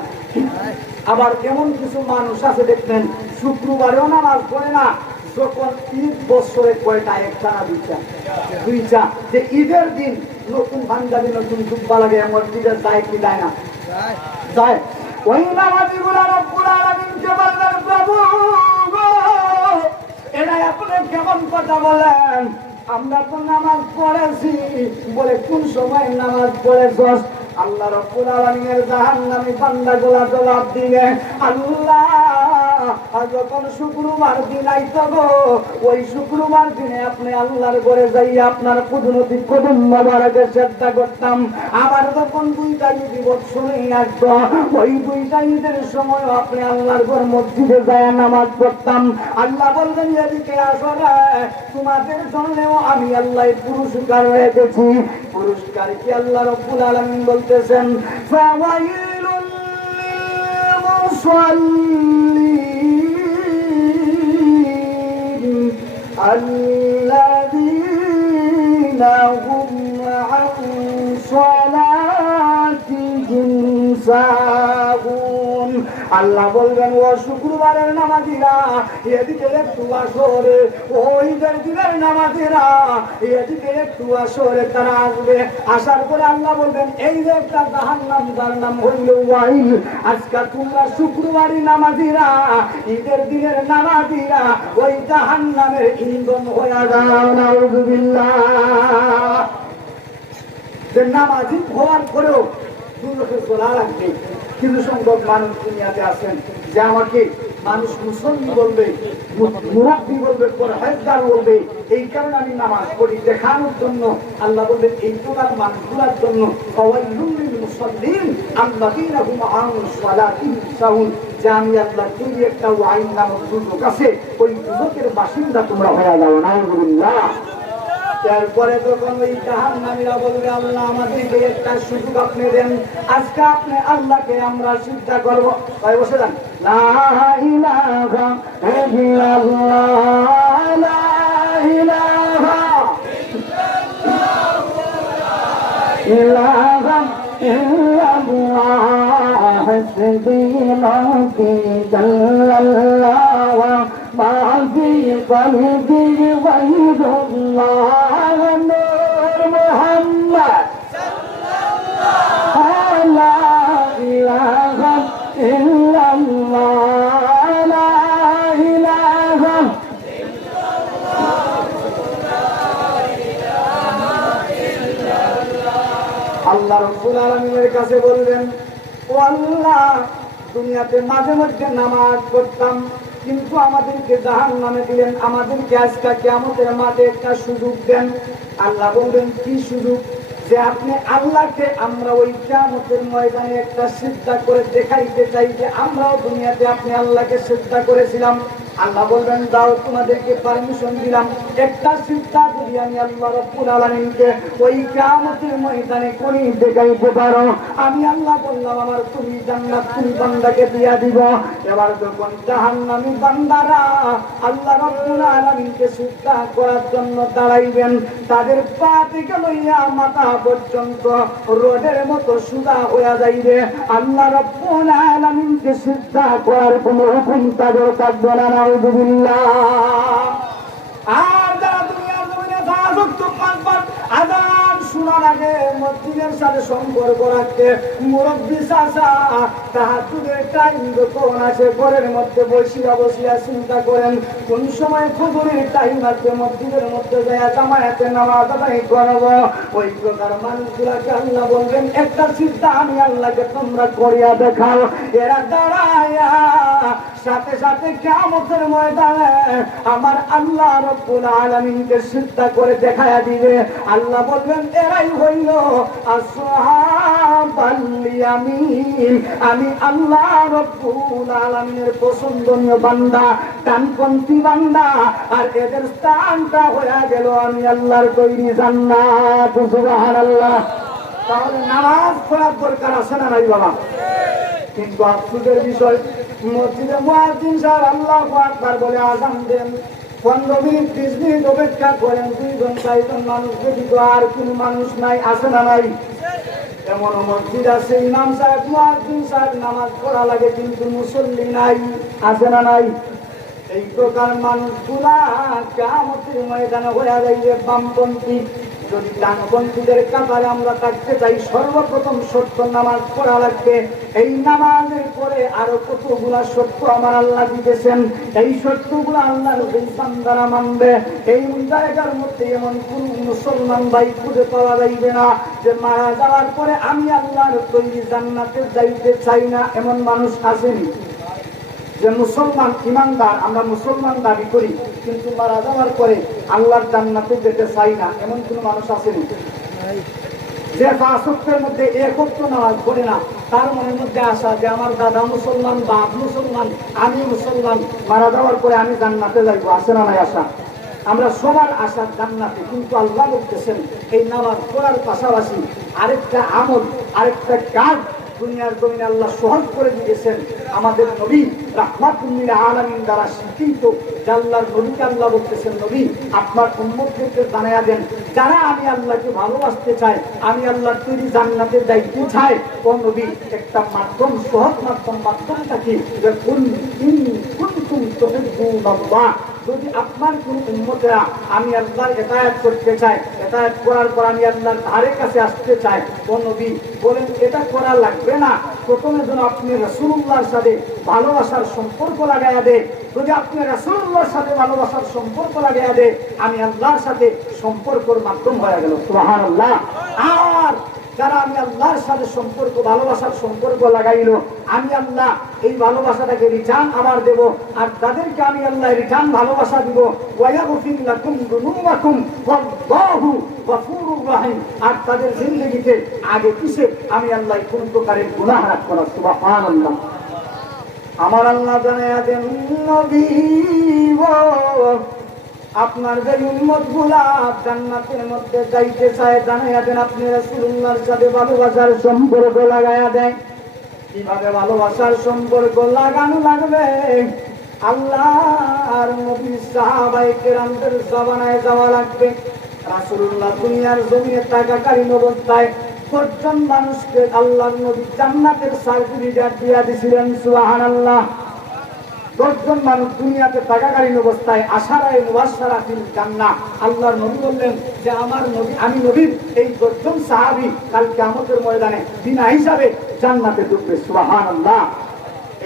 আবার এমন কিছু মানুষ আছে দেখবেন শুক্রবারেও নামাজ পড়ে না, যখন ঈদ বছরে কয়টা, একটা না দুইটা, যে ঈদের দিন নতুন পাঞ্জাবি, নতুন জুব্বা লাগে মসজিদে যায় কি যায় না? যায়। ওই নামাজীগুলা রব্বুল আলামিনকে বললেন, প্রভু গো, এটাই আপনি কেমন কথা বলেন? আমরা তো নামাজ পড়েছি। বলে, কোন সময় নামাজ পড়েছস? আল্লাহ রাব্বুল আলামিনের জাহান্নামী বান্দাগুলা জবাব দিবে, আল্লাহ আর যখন শুক্রবার দিন আইতো গো, ওই শুক্রবার দিনে আপনি আল্লাহর ঘরে যাইয়া আপনার কুদরতি কদম মোবারকে শ্রদ্ধা করতাম। আবার যখন দুইটা ঈদ বছরে আসতো, ওই দুইটা ঈদের সময় আপনি আল্লাহর ঘর মসজিদে যায় নামাজ পড়তাম। আল্লাহ বলবেন এদিকে আসো রে, তোমাদের জন্যও আমি আল্লাহ পুরস্কার রেখেছি। পুরস্কার কি? আল্লাহ রাব্বুল আলামিন বলতেছেন ফাওয়াইলুল লিল মুসাল্লিন আল্লাযীনা হুম আন সালাতিহিম সাহুন। আল্লাহ বলবেন ও শুক্রবারের নামাজিরা এদিকে একটু আসরে, ওই দিনের নামাজিরা এদিকে একটু আসরে। তারা আসবে, আসার পরে আল্লাহ বলবেন এই যে একটা জাহান্নাম, যার নাম হইল ওয়াইল, আজকে তোমরা শুক্রবারই নামাজিরা, ঈদের দিনের নামাজিরা ওই জাহান্নামের ইন্ধন হয়ে যাও। নাউযুবিল্লাহ। যে নামাজি হওয়ার পরেও দুর্লভে চলা লাগবে। কিছু সংখ্যক মানুষ দুনিয়াতে আছেন যে আমাকে মানুষ মুসল্লি বলবে, মুরব্বী বলবে, পরহেজগার বলবে, এই কারণে আমি নামাজ পড়ি দেখানোর জন্য। আল্লাহ বলবেন এই প্রকার মানুষগুলোর জন্য ফাওয়াইলুল লিল মুসাল্লিন আল্লাযীনা হুম আন সালাতিহিম সাহুন, যে আমি আল্লাহ তৈরি একটা ওয়াইন নামক দুর্যোগ আছে, ওই দুর্যোগের বাসিন্দা তোমরা হয়ে যাও। নাউযুবিল্লাহ। তারপরে যখন ওই জাহান্নামীরা বলবে আল্লাহ আমাদেরকে একটা সুযোগ আপনি দেন, আজকে আপনি আল্লাহকে আমরা সিজদা করব। তাই বসে যান। লা ইলাহা ইল্লাল্লাহ, লা ইলাহা ইল্লাল্লাহ, হাসবি মাফি জাল্লাল্লাহ মা ফি কলবি গায়রুল্লাহ, নূর মুহাম্মদ সাল্লাল্লাহু লা ইলাহা ইল্লাল্লাহ, লা ইলাহা আল্লাহ রাব্বুল আলামিনের কাছে বলবেন ও আল্লাহ, দুনিয়াতে মাঝে মধ্যে নামাজ পড়তাম, কিন্তু আমাদেরকে জাহান্নামে দিলেন, আমাদেরকে আজকে কিয়ামতের মাঠে একটা সুযোগ দেন। আল্লাহ বলবেন কি সুযোগ? যে আপনি আল্লাহকে আমরা ওই কিয়ামতের ময়দানে একটা সিজদা করে দেখাইতে চাই যে আমরাও দুনিয়াতে আপনি আল্লাহকে সিজদা করেছিলাম। আল্লাহ বলবেন দাও, তোমাদেরকে পারমিশন দিলাম, একটা সিজদা যদি আমি আল্লাহ রাব্বুল আলামিনকে ওই কিয়ামতের ময়দানে করে দেখাইতে পারো, আমি আল্লাহ বললাম আমার তুমি জান্নাত তুমি বান্দাকে দিয়া দিব। এবার যখন জাহান্নামী বান্দারা আল্লাহ রাব্বুল আলামিনকে সিজদা করার জন্য দাঁড়াইবেন, তাদের পা থেকে লইয়া মাথা পর্যন্ত রোডের মতো সোজা হয়ে যাইবে। আল্লাহ রাব্বুল আলামিনকে সিজদা করার কোনো হুকুম তাদের থাকবে না। নাউযুবিল্লাহ। আর যারা দুনিয়ার জমিনে যুক্ত পাঁচবার আযান শোনার আগে মসজিদের সাথে সম্পর্ক রাখতে মুরব্বী চাচা তাহাজ্জুদের টাইম যখন আসে ঘরের মধ্যে বসিয়া বসিয়া চিন্তা করেন কোন সময় ফজরের টাইম আছে, মসজিদের মধ্যে যায় জামায়াতে নামাজ আদায় করব। ওই প্রকার মানুষগুলাকে আল্লাহ বলবেন একটা চিন্তা আমি আল্লাহকে তোমরা করিয়া দেখাও। এরা দাঁড়ায়া সাথে সাথে কিয়ামতের ময়দানে আমার আল্লাহ রাব্বুল আলামিনকে সিজদা করে দেখায়া দিবে। আল্লাহ বলবেন এরাই হইল আসহাবাল ইয়ামিন, আমি আল্লাহ রাব্বুল আলামিনের পছন্দনীয় বান্দা, ডানপন্থী বান্দা, আর এদের স্থানটা হয়ে গেল আমি আল্লাহর তৈরি জান্নাত। সুবহানাল্লাহ। তাহলে নামাজ পড়ার দরকার আছে না নাই বাবা? কিন্তু আফসোসের বিষয় মসজিদে মুয়াজ্জিন সাহেব আল্লাহু আকবার বলে আযান দেন, 15 মিনিট 20 মিনিট অপেক্ষা করেন, 2 ঘন্টা 2 মানুষ ব্যতীত আর কোনো মানুষ নাই। আছে না নাই? এমন মসজিদ আছে ইমাম সাহেব মুয়াজ্জিন সাহেব নামাজ পড়া লাগে কিন্তু মুসল্লি নাই। আছে না নাই? এই প্রকার মানুষগুলা কিয়ামতের ময়দানে হয়ে যাইবে বামপন্থী। যদি ডানপন্থীদের কাতারে আমরা থাকতে চাই, সর্বপ্রথম সত্য নামাজ পড়া লাগবে। এই নামাজের পরে আরো কতগুলা সত্য আমার আল্লাহ দিতেছেন, এই সত্যগুলো আল্লাহর বান্দারা মানবে। এই জায়গার মধ্যে এমন কোন মুসলমান ভাই খুঁজে পাওয়া যাইবে না যে মারা যাওয়ার পরে আমি আল্লাহর তৈরি জান্নাতে যাইতে চাই না, এমন মানুষ আসেনি। যে মুসলমান ইমানদার, আমরা মুসলমান দাবি করি কিন্তু মারা যাওয়ার পরে আল্লাহর জান্নাতে যেতে চাই না, এমন কোন মানুষ আসেনি? যে 5 ওয়াক্তের মধ্যে এক ওয়াক্ত নামাজ পড়ে না, তার মনের মধ্যে আশা যে আমার দাদা মুসলমান, বাপ মুসলমান, আমি মুসলমান, মারা যাওয়ার পরে আমি জান্নাতে যাইবো, আসে না নাই আশা? আমরা সবার আশা জান্নাতে, কিন্তু আল্লাহ বলতেছেন এই নামাজ পড়ার পাশাপাশি আরেকটা আমল, আরেকটা কাজ দুনিয়ার জমিনে আল্লাহ সহজ করে দিয়েছেন। আমাদের নবী রাহমাতুল লিল আলামিন দ্বারা শিক্ষিত আল্লাহর নবীকে আল্লাহ বলতেছেন, নবী আপনার উম্মতদেরকে জানায়া দেন, যারা আমি আল্লাহকে ভালোবাসতে চাই, আমি আল্লাহর তৈরি জান্নাতে যাইতে চাই, ও নবী একটা মাধ্যম, সহজ মাধ্যমটা কি? যে কুনতুম তুহিব্বুনাল্লাহ, যদি আপনার কোন উম্মতেরা আমি আল্লাহর ইতাআত করতে চাই, ইতাআত করার পর আমি আল্লাহর ধারে কাছে আসতে চাই, ও নবী বলেন এটা করা লাগবে না, প্রথমে যেন আপনি রাসূলুল্লাহর সাথে ভালোবাসার সম্পর্ক লাগাইয়া দেন। যদি আপনি রাসূলুল্লাহর সাথে ভালোবাসার সম্পর্ক লাগাইয়া দেন, আমি আল্লাহর সাথে সম্পর্কের মাধ্যম হয়ে গেল। সুবহানাল্লাহ। আর যারা আমি আল্লাহর সাথে সম্পর্ক, ভালোবাসার সম্পর্ক লাগাইলো, আমি আল্লাহ এই ভালোবাসাটাকে রিটার্ন আবার দেব, আর তাদেরকে আমি আল্লাহ রিটার্ন ভালোবাসা দিব। ওয়ায়াগফির লাকুম যুনুবাকুম ওয়াল্লাহু গফুরুর রহিম। আর তাদের জিন্দেগিতে আগে পিছে আমি আল্লাহ কোন প্রকারের গুনাহ রাখব না। সুবহানাল্লাহ। আমার আল্লাহ জানায়া দেন, নবী আপনার যে উম্মতগুলা জান্নাতের মধ্যে যাইতে চায়, জানাইয়া দেন আপনি রাসূলুল্লাহর সাথে ভালোবাসার সম্পর্ক লাগাইয়া দেন। কিভাবে ভালোবাসার সম্পর্ক লাগানো লাগবে? আল্লাহর নবী সাহাবায়ে কেরামদের জামানায় যাওয়া লাগবে। রাসূলুল্লাহ দুনিয়ার জমিনে থাকাকালীন অবস্থায় 10 জন মানুষকে আল্লাহর নবী জান্নাতের সার্টিফিকেট দিয়া দিয়েছিলেন। সুবহানাল্লাহ। 10 জন মানুষ দুনিয়াতে থাকাকালীন অবস্থায় আশারায়ে মুবাশশারাতিল জান্নাহ, আল্লাহর নবী বললেন যে আমার নবী, আমি নবীর এই 10 জন সাহাবী কাল কিয়ামতের ময়দানে বিনা হিসাবে জান্নাতে ঢুকবে। সুবহানাল্লাহ।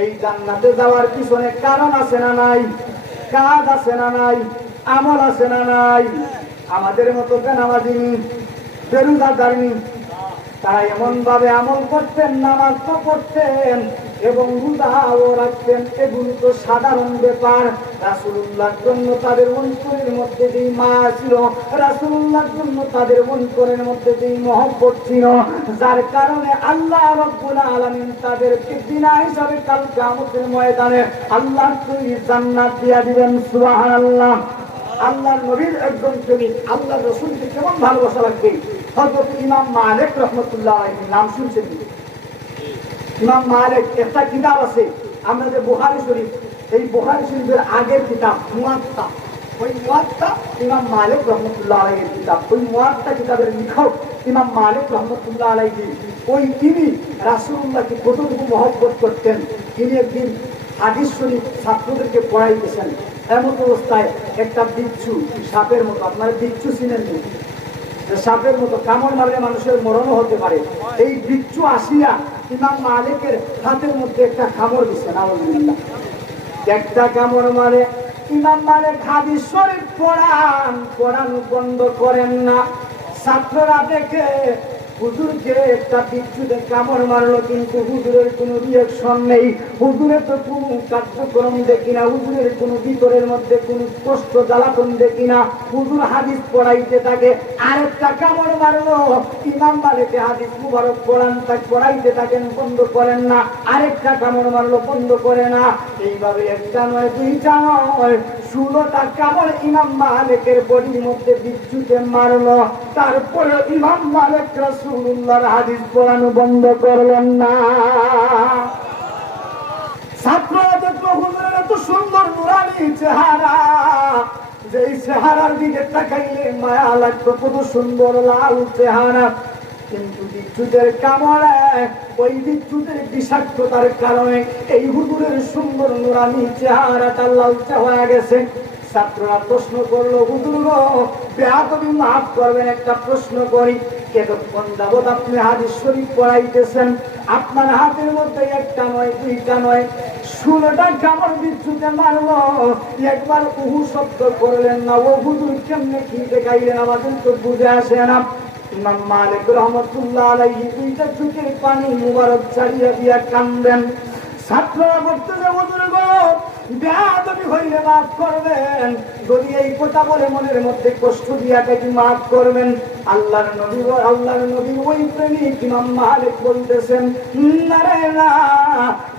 এই জান্নাতে যাওয়ার পিছনে কারণ আছে না নাই? কাজ আছে না নাই? আমল আছে না নাই? আমাদের মতো বেনামাজি বেরোজাদার তারা এমন ভাবে আমল করতেন, নামাজ তো পড়তেন এবং রোজাও রাখতেন, এগুলো তো সাধারণ ব্যাপার। রাসূলুল্লাহর জন্য তাদের অন্তরের মধ্যে যে মায়া ছিল, রাসূলুল্লাহর জন্য তাদের অন্তরের মধ্যে যে মহব্বত ছিল, যার কারণে আল্লাহ রাব্বুল আলামিন তাদেরকে বিনা হিসাবে কাল কিয়ামতের ময়দানে আল্লাহর তৈরি জান্নাত দিয়া দিবেন। সুবহানাল্লাহ। আল্লাহর নবীর একজন প্রেমিক, আল্লাহর রাসূলকে কেমন ভালোবাসা লাগবে? হযরত ইমাম মালিক রাহমাতুল্লাহ আলাইহির নাম শুনছেন? ইমাম মালিক একটা কিতাব আছে, আমরা যে বুখারী শরীফ, এই বুখারী শরীফের আগের কিতাব মুয়াত্তা, ওই মুয়াত্তা ইমাম মালিক রাহমাতুল্লাহ আলাইহির কিতাব। ওই মুয়াত্তা কিতাবের লেখক ইমাম মালিক রাহমাতুল্লাহ আলাইহি, ওই তিনি রাসূলুল্লাহকে কতটুকু মহব্বত করতেন। তিনি একদিন হাদিস শরীফ ছাত্রদেরকে পড়াইতেছেন, এমন অবস্থায় একটা বিচ্ছু, সাপের মতো, আপনারা বিচ্ছু চিনেন? সাপের মতো কামড় মারলে মানুষের মরণও হতে পারে। এই বিচ্ছু আসিয়া ইমাম মালিকের হাতের মধ্যে একটা কামড় দিচ্ছে, নাউযুবিল্লাহ। একটা কামড় মারে, ইমাম মালিক হাদিস শরীফ পড়ানো বন্ধ করেন না। ছাত্ররা দেখে হুজুরকে একটা বিচ্ছুতে কামড় মারলো, কিন্তু হুজুরের কোনো রিয়াকশন নেই, হুজুরের তো কোনো কার্যক্রম দেখি না, হুজুরের কোনো ভিতরের মধ্যে কোনো কষ্ট জ্বালাতন দেখি না। হুজুর হাদিস পড়াইতে থাকে, আরেকটা কামড় মারলো, ইমাম মালিক হাদিস মুবারক পড়াইতে থাকেন, বন্ধ করেন না। আরেকটা কামড় মারলো, বন্ধ করে না। এইভাবে একটা নয়, দুইটা নয়, 16টা কামড় ইমাম মালিকের বডির মধ্যে বিচ্ছুতে মারলো। তারপরে ইমাম মালিক রাসূলুল্লাহর হাদিস পড়ানো বন্ধ করলেন না। ছাত্ররা দেখলো হুজুরের এত সুন্দর নুরানি চেহারা, যে চেহারার দিকে তাকাইলে মায়া লাগতো, কত সুন্দর লাল চেহারা। কিন্তু বিচ্ছুদের কামড়ে, ওই বিচ্ছুদের বিষাক্ততার কারণে এই হুজুরের সুন্দর নুরানি চেহারাটা লালচে হয়ে গেছে। ছাত্ররা প্রশ্ন করলো, হুজুর গো, বেয়াদবি মাফ করবেন, একটা প্রশ্ন করি, কতক্ষণ যাবত আপনি হাদিস শরীফ পড়াইতেছেন? আপনার হাতের মধ্যে একটা নয়, দুইটা নয়, 16টা কামড় বিচ্ছুতে মারলো, একবার উহু শব্দ করলেন না। ও হুজুর কেমনে কি দেখাইলেন, আমাদের তো বুঝে আসে না। ইমাম মালিক রাহমাতুল্লাহ আলাইহি দুইটা চোখের পানি মুবারক ছাড়িয়া দিয়া কান্দেন। ছাত্ররা বলতেছে হুজুর গো বেয়াদবি হইলে মাফ করবেন, যদি এই কথা বলে মনের মধ্যে কষ্ট দিয়া তাকে মাফ করবেন। আল্লাহর নবী ওই প্রেমিক ইমাম মালিক বলতেছেন না রে না,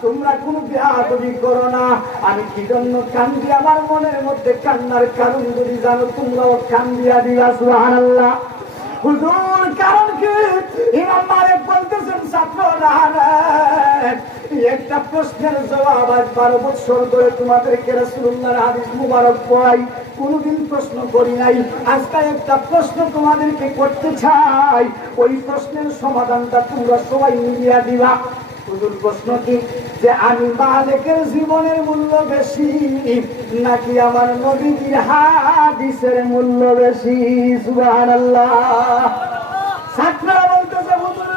তোমরা কোনো বেয়াদবি করো না। আমি কি জন্য কান্দি, আমার মনের মধ্যে কান্নার কারণ যদি জানো তোমরাও কান্দিয়া দিবা। সুবহানাল্লাহ। হুজুর কারণ কি? ইমাম মালিক বলতেছেন ছাত্ররা একটা প্রশ্নের জবাব আজ 12 বছর ধরে তোমাদেরকে রাসূলুল্লাহর হাদিস মুবারক পড়াই, কোনদিন প্রশ্ন করি নাই। আজকে একটা প্রশ্ন তোমাদেরকে করতে চাই, ওই প্রশ্নের সমাধানটা তোমরা সবাই মিলিয়ে দিবা। হুজুর প্রশ্ন কি? যে আমি মালিকের জীবনের মূল্য বেশি নাকি আমার নবীর হাদিসের মূল্য বেশি? সুবহানাল্লাহ। ছাত্ররা বলতেছে হুজুর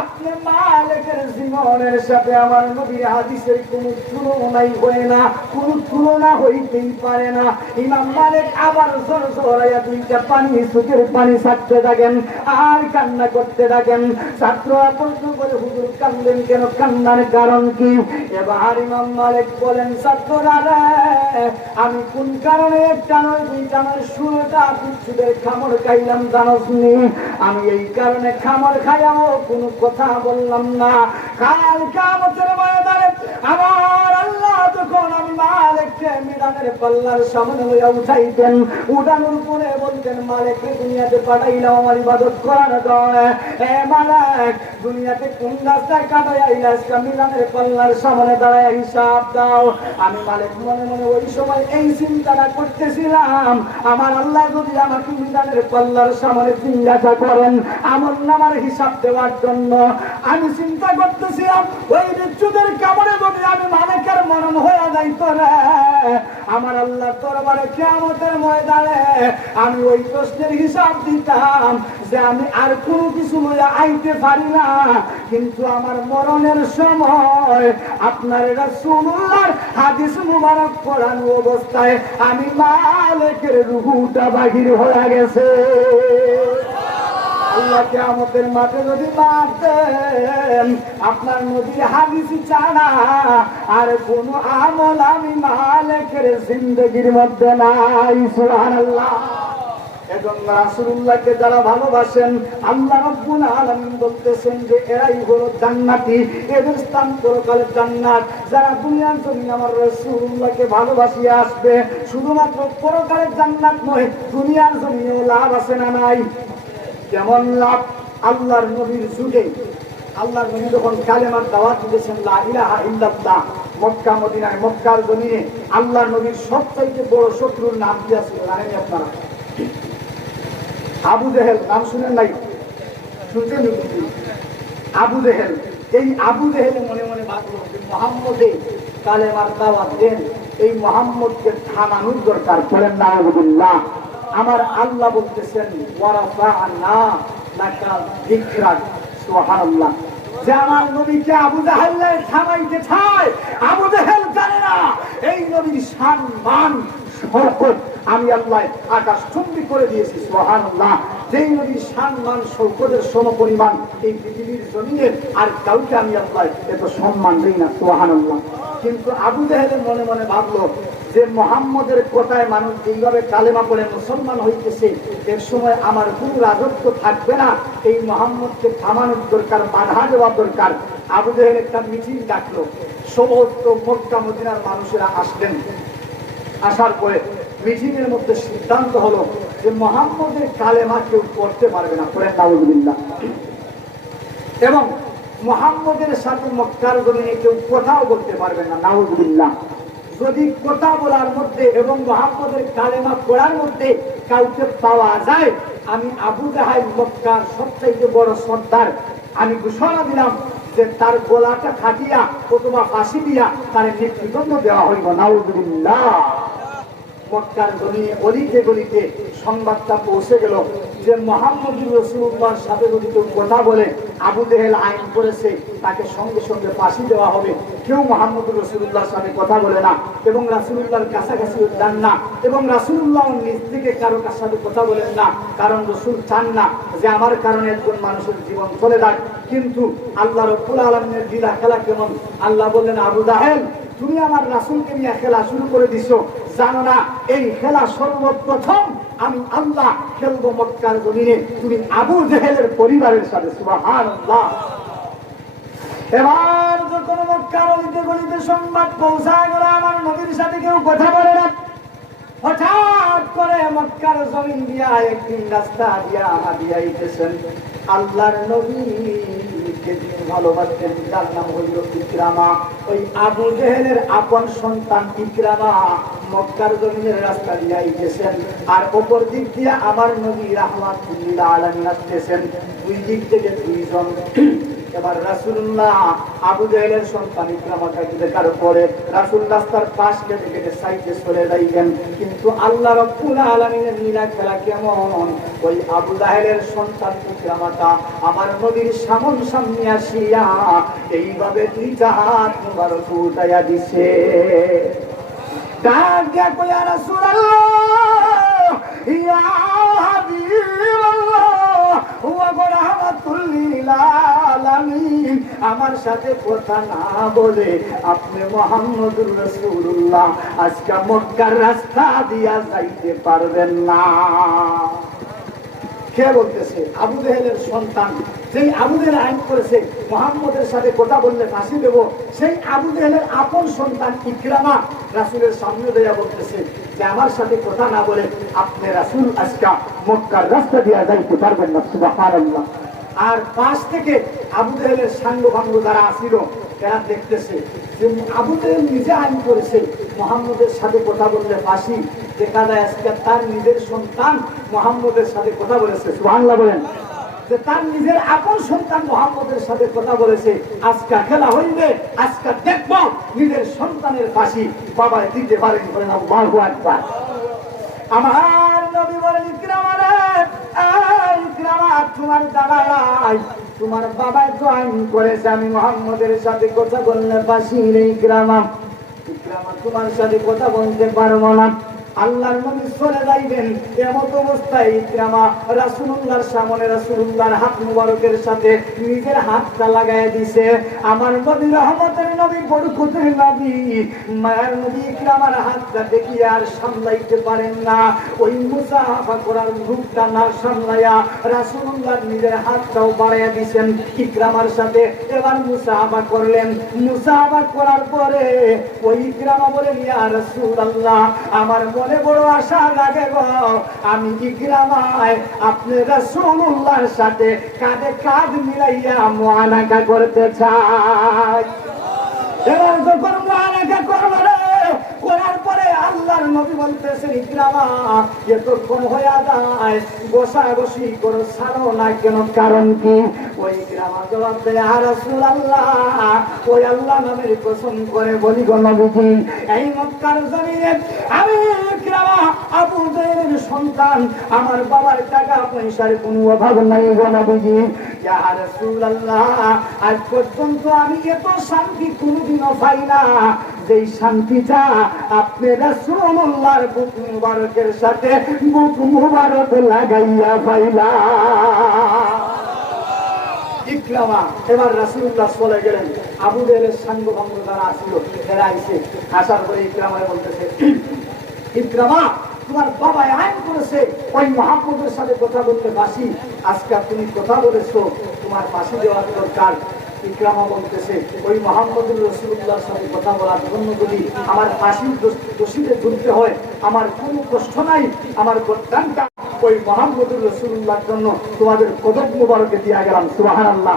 আপনি মালিকের জীবনের সাথে আমার নবীর হাদিসের কোনো তুলনাই হয় না, কোনো তুলনা হইতেই পারে না। ইমাম মালিক আবার জোর জোরাইয়া দুইটা পানি চোখের পানি ছাড়তে থাকেন আর কান্না করতে থাকেন। ছাত্ররা প্রশ্ন করে হুজুর কান্দেন কেন, কান্নার কারণ কি? এবার ইমাম মালিক বলেন ছাত্ররা রে আমি কোন কারণে একটা নয় দুইটা নয় 16টা পিচ্ছুদের খামড় খাইলাম জানোসনি? আমি এই কারণে খামড় খাইয়াও কোনো কথা বললাম না। কাল কিয়ামতের ময়দানে আমার আল্লাহ যখন আমি মালিককে মিজানের পাল্লার সামনে লইয়া উঠাইতেন, উঠানোর পরে বলতেন মালিককে দুনিয়াতে পাঠাইলাম আমার ইবাদত করার জন্য। এ মালিক দুনিয়াতে কোন রাস্তায় কাটাইয়া আজকে মিজানের পাল্লার সামনে দাঁড়ায় হিসাব দাও। আমি মালিক মনে মনে ওই সময় এই চিন্তাটা করতেছিলাম, আমার আল্লাহ যদি আমাকে মিজানের পাল্লার সামনে জিজ্ঞাসা করেন আমল নামার হিসাব দেওয়ার জন্য, আমি চিন্তা করতেছিলাম ওই বিচ্ছুদের কামড়ে যদি আমি মালিকের মরণ হয়ে যাইতো রে, আমার আল্লাহ দরবারে কিয়ামতের ময়দানে আমি ওই প্রশ্নের হিসাব দিতাম যে আমি আর কোনো কিছু লইয়া আইতে পারি না, কিন্তু আমার মরণের সময় আপনার রাসূলুল্লাহর হাদিস মুবারক পড়ানো অবস্থায় আমি মালিকের রূহটা বাহির হয়ে গেছে। আল্লাহ কিয়ামতের মাঠে যদি মারতেন আপনার নবীর হাদিস ছাড়া আর কোন আমল আমি মালিকের জিন্দেগির মধ্যে নাই। সুবহানাল্লাহ। এবং রাসূলুল্লাহকে যারা ভালোবাসেন আল্লাহ রাব্বুল আলামিন বলতেছেন যে এরাই হলো জান্নাতি, এদের স্থান পরকালে জান্নাত। যারা দুনিয়ার জমিনে আমার রাসূলুল্লাহকে ভালোবাসিয়ে আসবে শুধুমাত্র পরকালের জান্নাত নয়, দুনিয়ার জমিনেও লাভ আছে না নাই? যেমন লাভ আল্লাহর নবীর যুগে আল্লাহর নবী যখন কালেমার দাওয়াত দিয়েছেন লা ইলাহা ইল্লাল্লাহ মক্কা মদিনায়, মক্কার জমিনে আল্লাহর নবীর সবচাইতে বড় শত্রুর নাম কি আছে জানেন আপনারা? আবু জেহেল। নাম শুনেন নাই? শুনছেন? আবু জেহেল। এই আবু জেহেল মনে মনে ভাবলো যে মুহাম্মদে কালেমার দাওয়াত দেন, এই মুহাম্মদকে থামানোর দরকার। বলেন নাউযুবিল্লাহ। আমার আল্লাহ বলতেছেন ওয়ারাফা'না লাকা যিকরাক। সুবহানাল্লাহ। যে আমার নবীকে আবু জাহেল থামাইতে চায়, আবু জাহেল জানে না এই নবীর সম্মান শওকত আমি আল্লাহ আকাশ চুম্বি করে দিয়েছি। সুবহানাল্লাহ। যেই নবীর সম্মান শওকতের সমপরিমাণ এই পৃথিবীর জমিনে আর কাউকে আমি আল্লাহ এত সম্মান দেই না। সুবহানাল্লাহ। কিন্তু আবু জাহেল মনে মনে ভাবলো যে মুহাম্মদের কথায় মানুষ যেইভাবে কালেমা পড়ে মুসলমান হইতেছে, এর সময় আমার কোনো রাজত্ব থাকবে না, এই মুহাম্মদকে থামানোর দরকার, বাধা দেওয়া দরকার। আবু জাহেল একটা মিটিং ডাকলো, সমস্ত মক্কা মদিনার মানুষেরা আসলেন। আসার পরে মিটিং এর মধ্যে সিদ্ধান্ত হলো যে মুহাম্মদের কালেমা কেউ পড়তে পারবে না। পড়েন নাউযুবিল্লাহ। এবং মুহাম্মদের সাথে মক্কার জমিনে কেউ কথাও বলতে পারবে না। নাউযুবিল্লাহ। যদি কথা বলার মধ্যে এবং মুহাম্মদের কালেমা পড়ার মধ্যে কাউকে পাওয়া যায়, আমি আবু জাহেল মক্কার সবচেয়ে বড় সর্দার, আমি ঘোষণা দিলাম যে তার গলাটা কাটিয়া অথবা ফাঁসি দিয়া তার মৃত্যুদণ্ড দেওয়া হইব। নাউযুবিল্লাহ। মক্কার জমিনে অলিতে গলিতে সংবাদটা পৌঁছে গেল যে মুহাম্মদুর রাসূলুল্লাহর সাথে যদি কেউ কথা বলে আবু জেহেল আইন করেছে তাকে সঙ্গে সঙ্গে ফাঁসি দেওয়া হবে। কেউ মুহাম্মদুর রাসূলুল্লাহর সাথে কথা বলে না এবং রাসূলুল্লাহর কাছাকাছি যান না এবং রাসূলুল্লাহ নিজ থেকে কারো সাথে কথা বলেন না, কারণ রাসূল চান না যে আমার কারণে একজন মানুষের জীবন চলে যায়। কিন্তু আল্লাহ রাব্বুল আলামিনের লীলা খেলা কেমন! আল্লাহ বললেন, আবু জাহেল তুমি আমার রাসূলকে নিয়ে খেলা শুরু করে দিছো, জানো না এই খেলা সর্বপ্রথম আমি আল্লাহ খেলবো মক্কার জমিনে তুমি আবু জেহেলের পরিবারের সাথে। সুবহানাল্লাহ। এবার যখন মক্কার অলিতে গলিতে সংবাদ পৌঁছায় গেল আমার নবীর সাথে কেউ কথা বলে না, হঠাৎ করে মক্কার জমিন দিয়া একদিন রাস্তা দিয়া হাদিয়া আইতেছেন আল্লাহর নবী ভালোবাসতেন, তার নাম হইল ইকরামা। ওই আবু জেহেলের আপন সন্তান ইকরামা মক্কার জমিনের রাস্তা দিয়ে আইতেছেন, আর অপর দিক দিয়ে আমার নবী রাহমাতুল লিল আলামিন আসতেছেন। দুই দিক থেকে দুইজন। এবার রাসূলুল্লাহ আবু জেহেলের সন্তান ইকরামাকে দেখার পরে রাসূল রাস্তার পাশ কেটে কেটে সাইডে চলে যাইবেন, কিন্তু আল্লাহ রাব্বুল আলামিনের লীলা খেলা কেমন! ওই আবু জেহেলের সন্তান ইকরামাটা আমার নবীর সামনে আসিয়া এইভাবে দুইটা হাত মুবারক উঠাইয়া দিছে। ডাক দিয়া কই, ইয়া রাসূলুল্লাহ, ইয়া হাবিবাল্লাহ, ওয়া রাহমাতুল লিল আলামিন, আমার সাথে কথা না বলে আপনি মুহাম্মদুর রাসূলুল্লাহ আজকে মক্কার রাস্তা দিয়া যাইতে পারবেন না। কে বলতেছে? আবু জেহেলের সন্তান, যেই আবু জেহেল আইন করেছে মুহাম্মদের সাথে কথা বললে ফাঁসি দেব, সেই আবু জেহেলের আপন সন্তান ইকরামা রাসূলের সামনে দেয়া বলতেছে যে আমার সাথে কথা না বলে আপনি রাসূল আজকে মক্কার রাস্তা দিয়া যাইতে পারবেন না। সুবহানাল্লাহ। আর পাশ থেকে আবু জেহেলের সাঙ্গপাঙ্গ যারা আসিল এরা দেখতেছে যে আবু জেহেল নিজে আইন করেছে মুহাম্মদের সাথে কথা বললে ফাঁসি, দেখা যায় আজকে তার নিজের সন্তান মুহাম্মদের সাথে কথা বলেছে। সুবহানাল্লাহ বলেন। যে তার নিজের আপন সন্তান মুহাম্মদের সাথে কথা বলেছে। আজকে খেলা হইবে, আজকে দেখব নিজের সন্তানের ফাঁসি বাবায় দিতে পারেন। বলেন আল্লাহু আকবার। আমার নবী বলেন, ইকরামা রে, এই ইকরামা তোমার দাদাই তোমার বাবাই তো আইন করেছে আমি মুহাম্মদের সাথে কথা বললে ফাঁসি রে। ইকরামা তোমার সাথে কথা বলতে পারবো না। আল্লাহর নবী চলে যাইবেন, এমত অবস্থায় ইকরামা রাসূলুল্লাহর সামনে রাসূলুল্লাহর হাত মুবারকের সাথে নিজের হাতটা লাগায় দিছে। আমার নবী রহমতের নবী, বরকতের নবী, মায়ের নবী ইকরামার হাতটা দেখি আর সামলাইতে পারেন না। ওই মুসাফা করার রূপটা না সামলাইয়া রাসূলুল্লাহ নিজের হাতটাও বাড়াইয়া দিছেন ইকরামার সাথে। এবার মুসাফা করলেন। মুসাফা করার পরে ওই ইকরামা বলেন, ইয়া রাসূলুল্লাহ, আমার মনে বড় আশা লাগে গো, আমি ইকরামায় আপনি রাসূলুল্লাহর সাথে কাঁধে কাঁধ মিলাইয়া মুআনাকা করতে চাই। এবার যখন মুআনাকা করলো রে, করার পরে আল্লাহর নবী বলতেছেন, ইকরামা এতক্ষণ হয়ে যায়, বসাবসি করো, ছাড়ো না কেন, কারণ কি? ওই ইকরামা জবাব দেয়, ইয়া রাসূলুল্লাহ, ওই আল্লাহ নামের কসম করে বলি গো নবীজি, এই মক্কার জমিনে আমি ইকরামা আবু জেহেলের সন্তান, আমার বাবার টাকা পয়সার কোনো অভাব নাই গো নবীজি। ইয়া রাসূলুল্লাহ, আজ পর্যন্ত আমি এত শান্তি কোনোদিনও পাই না যেই শান্তিটা আপনি রাসূলুল্লাহর বুক মুবারকের সাথে বুক মুবারক লাগাইয়া পাইলা। ইকরামা এবার রাসূলুল্লাহ চলে গেলেন। আবু জেহেলের সাঙ্গভঙ্গ যারা আসছিল এরা আইছে, আসার পরে ইকরামা বলতেছে, ইকরামা তোমার বাবা আইন করেছে ওই মুহাম্মদের সাথে কথা বলতে ফাঁসি, আজকে তুমি কথা বলেছো তোমার ফাঁসি দেওয়ার দরকার। ইকরামা বলতেছে, ওই মুহাম্মদুর রাসূলুল্লাহর সাথে কথা বলার জন্য যদি আমার ফাঁসির দোষীতে ঝুলতে হয় আমার কোনো কষ্ট নাই, আমার গর্দানটা ওই মুহাম্মদুর রাসূলুল্লাহর জন্য তোমাদের কদম মুবারকে দিয়া গেলাম। সুবহানাল্লাহ।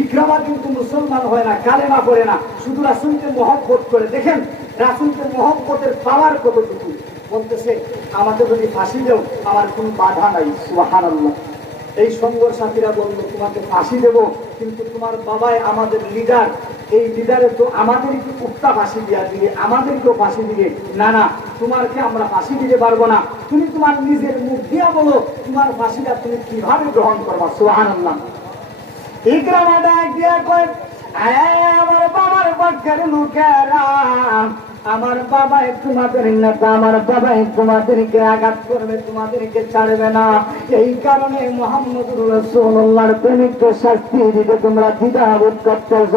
ইকরামা কিন্তু মুসলমান হয় না, কালেমা পড়ে না, শুধু রাসূলকে মহব্বত করে। দেখেন রাসূলকে মহব্বতের পাওয়ার কতটুকু। বলতেছে, আমাকে যদি ফাঁসি দেও আমার কোনো বাধা নাই। সুবহানাল্লাহ। এই সঙ্গর সাথীরা বলল, তোমাকে ফাঁসি দেব, কিন্তু তোমার বাবাই আমাদের লিডার, এই লিডারে তো আমাদেরকে উক্তা ফাঁসি দিয়া দিলে, আমাদেরকেও ফাঁসি দিলে। না না, তোমাকে আমরা ফাঁসি দিতে পারবো না, তুমি তোমার নিজের মুখ দিয়া বলো তোমার ফাঁসিটা তুমি কিভাবে গ্রহণ করবা। সুবহানাল্লাহ। ইকরামা ডাক দিয়া কয়, আমার বাবার পক্ষের লোকেরা, আমার বাবাই তোমাদের নেতা, আমার বাবাই তোমাদেরকে আঘাত করবে, তোমাদেরকে ছাড়বে না। এই কারণে মুহাম্মদুর রাসূলুল্লাহর প্রেমিককে শাস্তি দিতে তোমরা দ্বিধাবোধ করতেছ।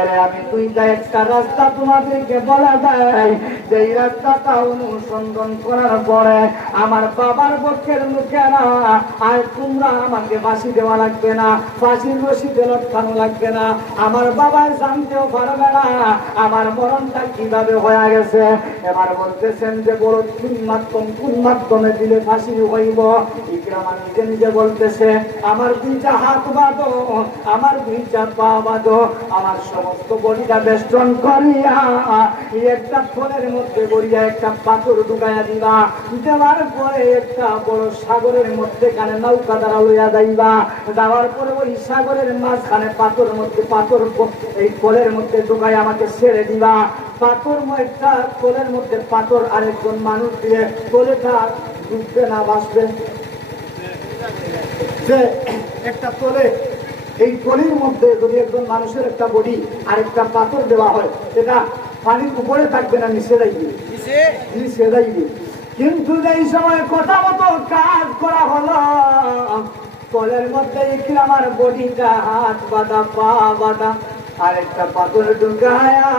এরে আমি দুইটা একটা রাস্তা তোমাদেরকে বলা যায়, যে এই রাস্তাটা অনুসন্ধান করার পরে আমার বাবার পক্ষের লোকেরা, আর তোমরা আমাকে ফাঁসি দেওয়া লাগবে না, ফাঁসির রশিতে লটকানো লাগবে না, আমার বাবা জানতেও পারবে না আমার মরণটা কিভাবে হয়ে গেছে। এবার বলতেছেন যে বড় কোন মাধ্যমে দিলে ফাঁসি হইব। ইকরামা নিজে নিজে বলতেছে, আমার দুইটা হাত বাঁধো, আমার দুইটা পা বাঁধো, আমার সমস্ত বডিটা বেষ্টন করিয়া একটা ফলের মধ্যে গড়িয়া একটা পাথর ঢুকাইয়া দিবা, দেওয়ার পরে একটা বড় সাগরের মধ্যে কানে নৌকা দ্বারা লইয়া যাইবা, যাওয়ার পরে ওই সাগরের মাঝখানে পাথর মধ্যে পাথর এই ফলের মধ্যে ঢুকাই আমাকে ছেড়ে দিবা। পাথর একটা কোলের মধ্যে পাথর আরেকজন মানুষ দিয়ে কোলেটা ডুববে না বাঁচবে, যে একটা তোলে এই গলির মধ্যে যদি একজন মানুষের একটা বডি আরেকটা পাথর দেওয়া হয়, সেটা পানির উপরে থাকবে না, নিচে যাইবে, নিচে যাইবে। কিন্তু এই সময় কথা মতো কাজ করা হলো, কলের মধ্যে ইকরামার বডিটা হাত বাঁধা পা বাঁধা আরেকটা পাথর ঢুকায়া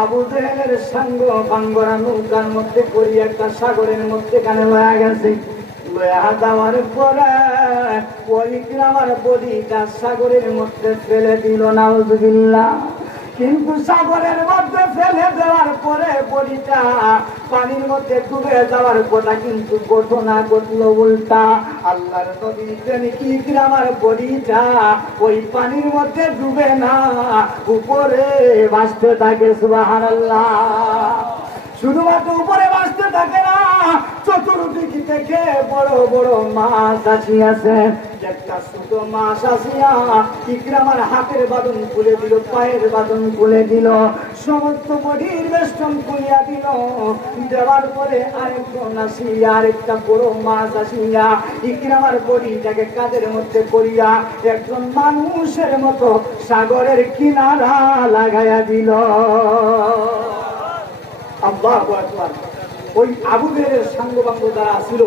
আবু জেহেলের সঙ্গ বাঙ্গরা নৌকার মধ্যে করি একটা সাগরের মধ্যে কানে লয়া গেছে। লয়া যাওয়ার পরে ওই ইকরামার বডিটা সাগরের মধ্যে ফেলে দিল, নাউজুবিল্লাহ। কিন্তু সাগরের মধ্যে ফেলে দেওয়ার পরে বডিটা পানির মধ্যে ডুবে যাওয়ার কথা, কিন্তু ঘটনা ঘটলো উল্টা। আল্লাহর নবী কি ইকরামার বডিটা ওই পানির মধ্যে ডুবে না, উপরে ভাসতে থাকে, সুবহানাল্লাহ। শুধুমাত্র উপরে ভাসতে থাকে না, চতুর্দিক থেকে বড় বড় মাছ আসিয়াছে। একটা ছোট মাছ আসিয়া ইকরামার হাতের বাঁধন খুলে দিল, পায়ের বাঁধন খুলে দিল, সমস্ত বডির বেষ্টন খুলিয়া দিল। দেওয়ার পরে আরেকজন আসিয়া আরেকটা বড় মাছ আসিয়া ইকরামার বডিটাকে কাঁধের মধ্যে করিয়া একজন মানুষের মতো সাগরের কিনারা লাগাইয়া দিল। আল্লাহু আকবার। ওই আবু জেহেলের সাঙ্গবাঙ্গ যারা ছিল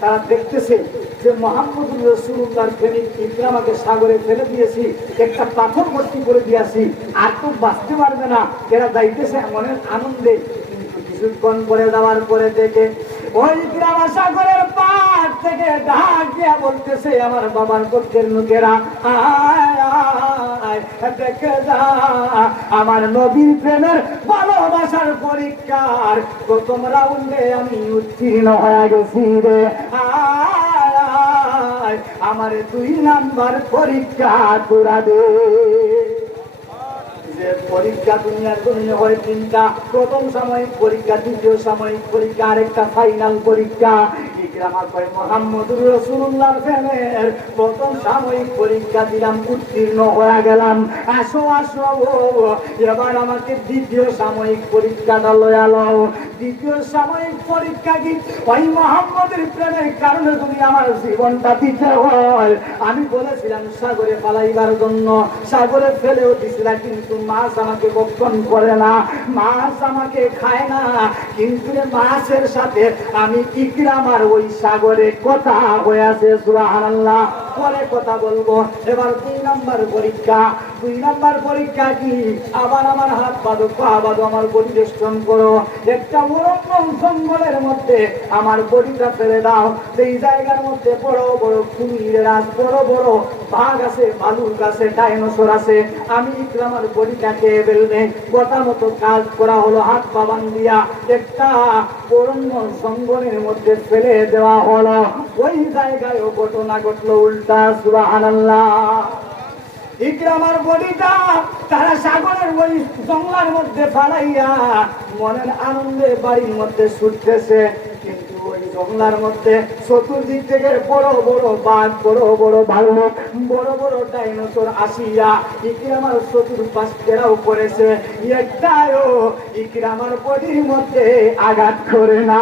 তারা দেখতেছে যে মুহাম্মদুর রাসূলুল্লাহর প্রেমিক ইকরামাকে সাগরে ফেলে দিয়েছি, একটা পাথর ভর্তি করে দিয়েছি, আর তো বাঁচতে পারবে না। এরা যাইতেছে মনের আনন্দে, কিন্তু কিছুক্ষণ পরে যাওয়ার পরে দেখে ওই ইকরামা সাগরের পার থেকে ডাক দিয়া বলতেছে, আমার বাবার পক্ষের লোকেরা দেখে যা, আমার নবীর প্রেমের ভালোবাসার পরীক্ষার প্রথম রাউন্ডে আমি উত্তীর্ণ হয়ে গেছি রে। আমার 2 নাম্বার পরীক্ষা তোরা দে। যে পরীক্ষা দুনিয়ার জমিনে হয় 3টা, প্রথম সাময়িক পরীক্ষা, দ্বিতীয় সাময়িক পরীক্ষা, আরেকটা ফাইনাল পরীক্ষা। ইকরামা কয় মুহাম্মদুর রাসূলুল্লাহর প্রেমের প্রথম সাময়িক পরীক্ষা দিলাম, উত্তীর্ণ হয়ে গেলাম। আসো আসো, এবার আমাকে দ্বিতীয় সাময়িক পরীক্ষাটা লয়া লও। দ্বিতীয় সাময়িক পরীক্ষা কি? ওই মুহাম্মদের প্রেমের কারণে যদি আমার জীবনটা দিতে হয়, আমি বলেছিলাম সাগরে ফালাইবার জন্য, সাগরে ফেলেও দিছিলাম, কিন্তু মাছ আমাকে ভক্ষণ করে না, মাছ আমাকে খায় না। কিন্তু মাছের সাথে আমি ইকরামার ওই সাগরে কথা হয়েছে, সুবহানাল্লাহ। পরে কথা বলবো। এবার 2 নাম্বার পরীক্ষা। 2 নাম্বার পরীক্ষা কি? আবার আমার হাত বাঁধো, পা বাঁধো, আমার বডি বেষ্টন করো, একটা অরণ্য জঙ্গলের মধ্যে আমার বডিটা ফেলে দাও। সেই জায়গার মধ্যে বড় বড় কুমিরের আজ, বড় বড় বাঘ আছে, ভালুক আছে, ডাইনোসর আছে, আমি ইকরামার বডিটা খেয়ে ফেলবে। কথা মতো কাজ করা হলো, হাত পা বান্ধিয়া একটা অরণ্য জঙ্গলের মধ্যে ফেলে দেওয়া হলো। ওই জায়গায় ঘটনা ঘটলো উল্টা, সুবহানাল্লাহ। ইকরামার বডিটা তারা সাগরের ওই জঙ্গলের মধ্যে ফালাইয়া মনের আনন্দে বাড়ির মধ্যে ছুটতেছে। কিন্তু ওই জঙ্গলের মধ্যে চতুর্দিক থেকে বড় বড় বাঘ, বড় বড় ভালুক, বড় বড় ডাইনোসর আসিয়া ইকরামার চতুর্পাশ ঘেরাও করেছে। একটাও ইকরামার বডির মধ্যে আঘাত করে না।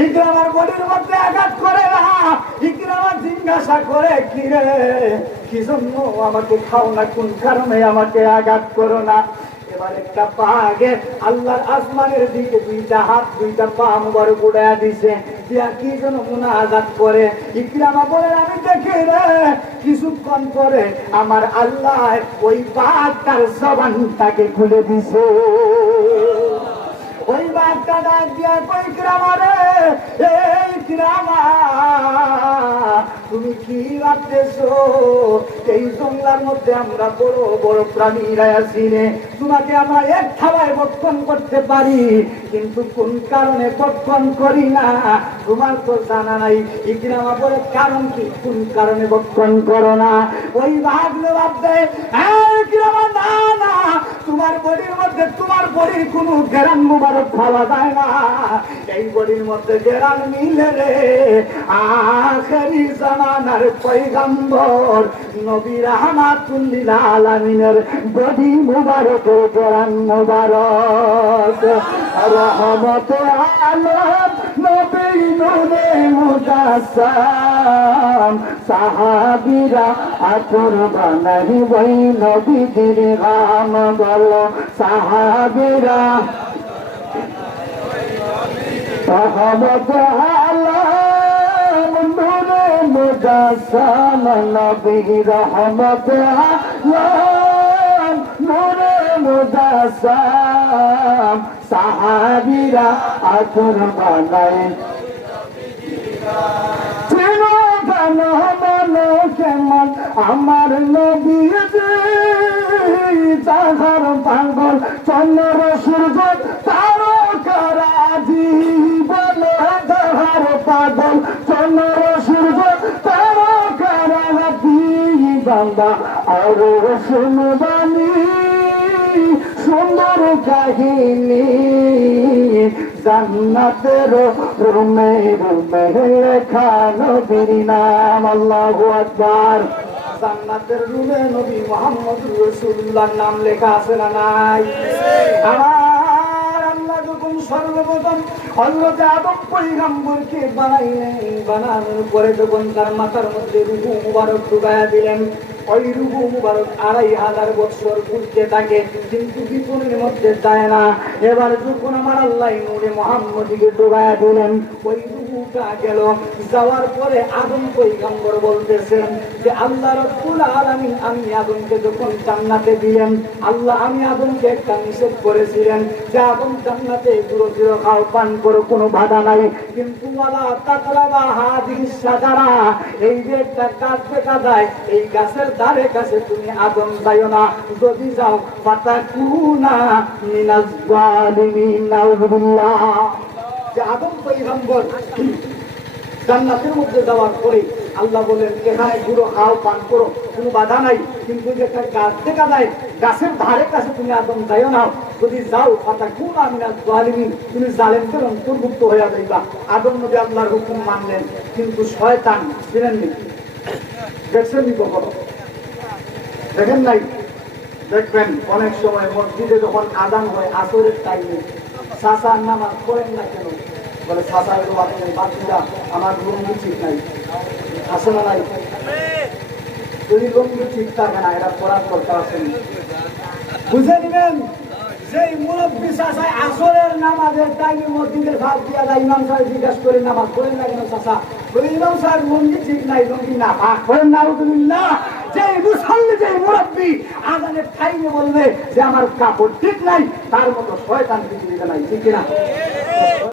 ইকরামার বডির মধ্যে আঘাত করে না। ইকরামা জিজ্ঞাসা করে, কি রে, কি জন্য আমাকে খাও না, কোন কারণে আমাকে আঘাত করো না? এবার একটা পা আগে আল্লাহর আসমানের দিকে, দুইটা হাত দুইটা পা মুবারক উড়াইয়া দিছে, দিয়া কি যেন মুনাজাত করে। ইকরামা বলে, আমি দেখি রে, কিছুক্ষণ পরে আমার আল্লাহ ওই বাঘটার জবানটাকে খুলে দিছে। ওই বাঘটা ডাক দিয়া কই, ইকরামা রে, এই ইকরামা, তুমি কি ভাবতেছো এই জঙ্গলার মধ্যে আমরা বড় বড় প্রাণীরা আছি রে, তোমাকে আমরা এক থাবায় ভক্ষণ করতে পারি, কিন্তু কোন কারণে ভক্ষণ করি না তোমার তো জানা নাই। ইকরামা বলে, কারণ কি, কোন কারণে ভক্ষণ করো না? ওই বাঘ জবাব দেয়, ইকরামা, না না, তোমার বডির মধ্যে, তোমার বডির কোনো গেরান মুবারক খাওয়া যায় না, এই বডির মধ্যে গেরান মিলে রে আখেরি জামানার পয়গম্বর নবী রাহমাতুল লিল আলামিনের বডি মুবারক, গেরান মুবারক। রহমতে আলম নবী নূরে মুজাসসাম, সাহাবীরা আতর বানাই ওই নবীদের গাম, বলো সাহাবীরা। রহমতে আলম নূরে মুজাসসাম, নবী রহমতে আলম নূরে মুজাসসাম, সাহাবীরা আতর বানাই। কেমন আমার নবী তাহার পাগল চন্দ্র সূর্য তারকারাজি, বলে তাহার পাগল চন্দ্র সূর্য তারকারাজি, বান্দা আর শুনবানি সুন্দর কাহিনী, জান্নাতের রুমে রুমে লেখা নবীর নাম। আল্লাহু আকবার। জান্নাতের রুমে নবী মুহাম্মদুর রাসূলুল্লাহর নাম লেখা আছে না নাই? আমার আল্লাহ যখন সর্বপ্রথম হযরত আদম পয়গম্বরকে বানাইলেন, বানানোর পরে যখন তার মাথার মধ্যে রূহ মুবারক ঢুকাইয়া দিলেন, ওই রূহ মুবারক 2500 বছর ঘুরতে থাকে, কিন্তু বিপনের মধ্যে যায় না। এবার যখন আমার আল্লাহ নূরে মুহাম্মদীকে ঢুকাইয়া দিলেন, ওই রূহটা গেল। যাওয়ার পরে আদম পয়গম্বর বলতেছেন যে, আল্লাহ রাব্বুল আলামিন আমি আদমকে যখন জান্নাতে দিলেন, আল্লাহ আমি আদমকে একটা নিষেধ করেছিলেন যে আদম জান্নাতে পুরো চির খাও, পান করো, কোনো বাধা নাই, কিন্তু ওয়ালা তাকরাবা হাদিস শাজারা, এই যে একটা গাছ দেখা যায়, এই গাছের ধারে কাছে তুমি আদম যাইও না, যদি যাও ফাতাকুনা মিনাজ জালিমিন। নাউযুবিল্লাহ। যে আদম পয়গম্বর জান্নাতের মধ্যে যাওয়ার পরে আল্লাহ বলেন, এখানে পুরো খাও, পান করো, কোনো বাধা নাই, কিন্তু যে একটা গাছ দেখা যায়, গাছের ধারে কাছে তুমি আদম যাইও না, যদি যাও ফাতাকুনা মিনাজ জালিমিন, তুমি জালেমদের অন্তর্ভুক্ত হয়ে যাইবা। আদম নবী আল্লাহর হুকুম মানলেন, কিন্তু শয়তান ছিলেননি। দেখছেন নি কখনো? দেখেন নাই? দেখবেন অনেক সময় মসজিদে যখন আযান হয় আসরের টাইমে, চাচা নামাজ পড়েন না কেন? বলে চাচা বাচ্চা আমার লুঙ্গি ঠিক নাই, আসে না নাই? যদি লুঙ্গি ঠিক থাকে না, এটা পড়ার দরকার আছে। বুঝে নিবেন যে মুরব্বী চাচা আসরের নামাজের টাইমে মসজিদের ভাত দিয়া যায়, ইমাম সাহেব জিজ্ঞাসা করে নামাজ পড়েন না কেন চাচা? বলে ইমাম সাহেব লুঙ্গি ঠিক নাই, লুঙ্গি না ভাগ করেন। নাউযুবিল্লাহ। যে মুসল্লি, যে মুরব্বী আযানের টাইমে বলবে যে আমার কাপড় ঠিক নাই, তার মতো শয়তান পৃথিবীতে নাই, ঠিক কিনা?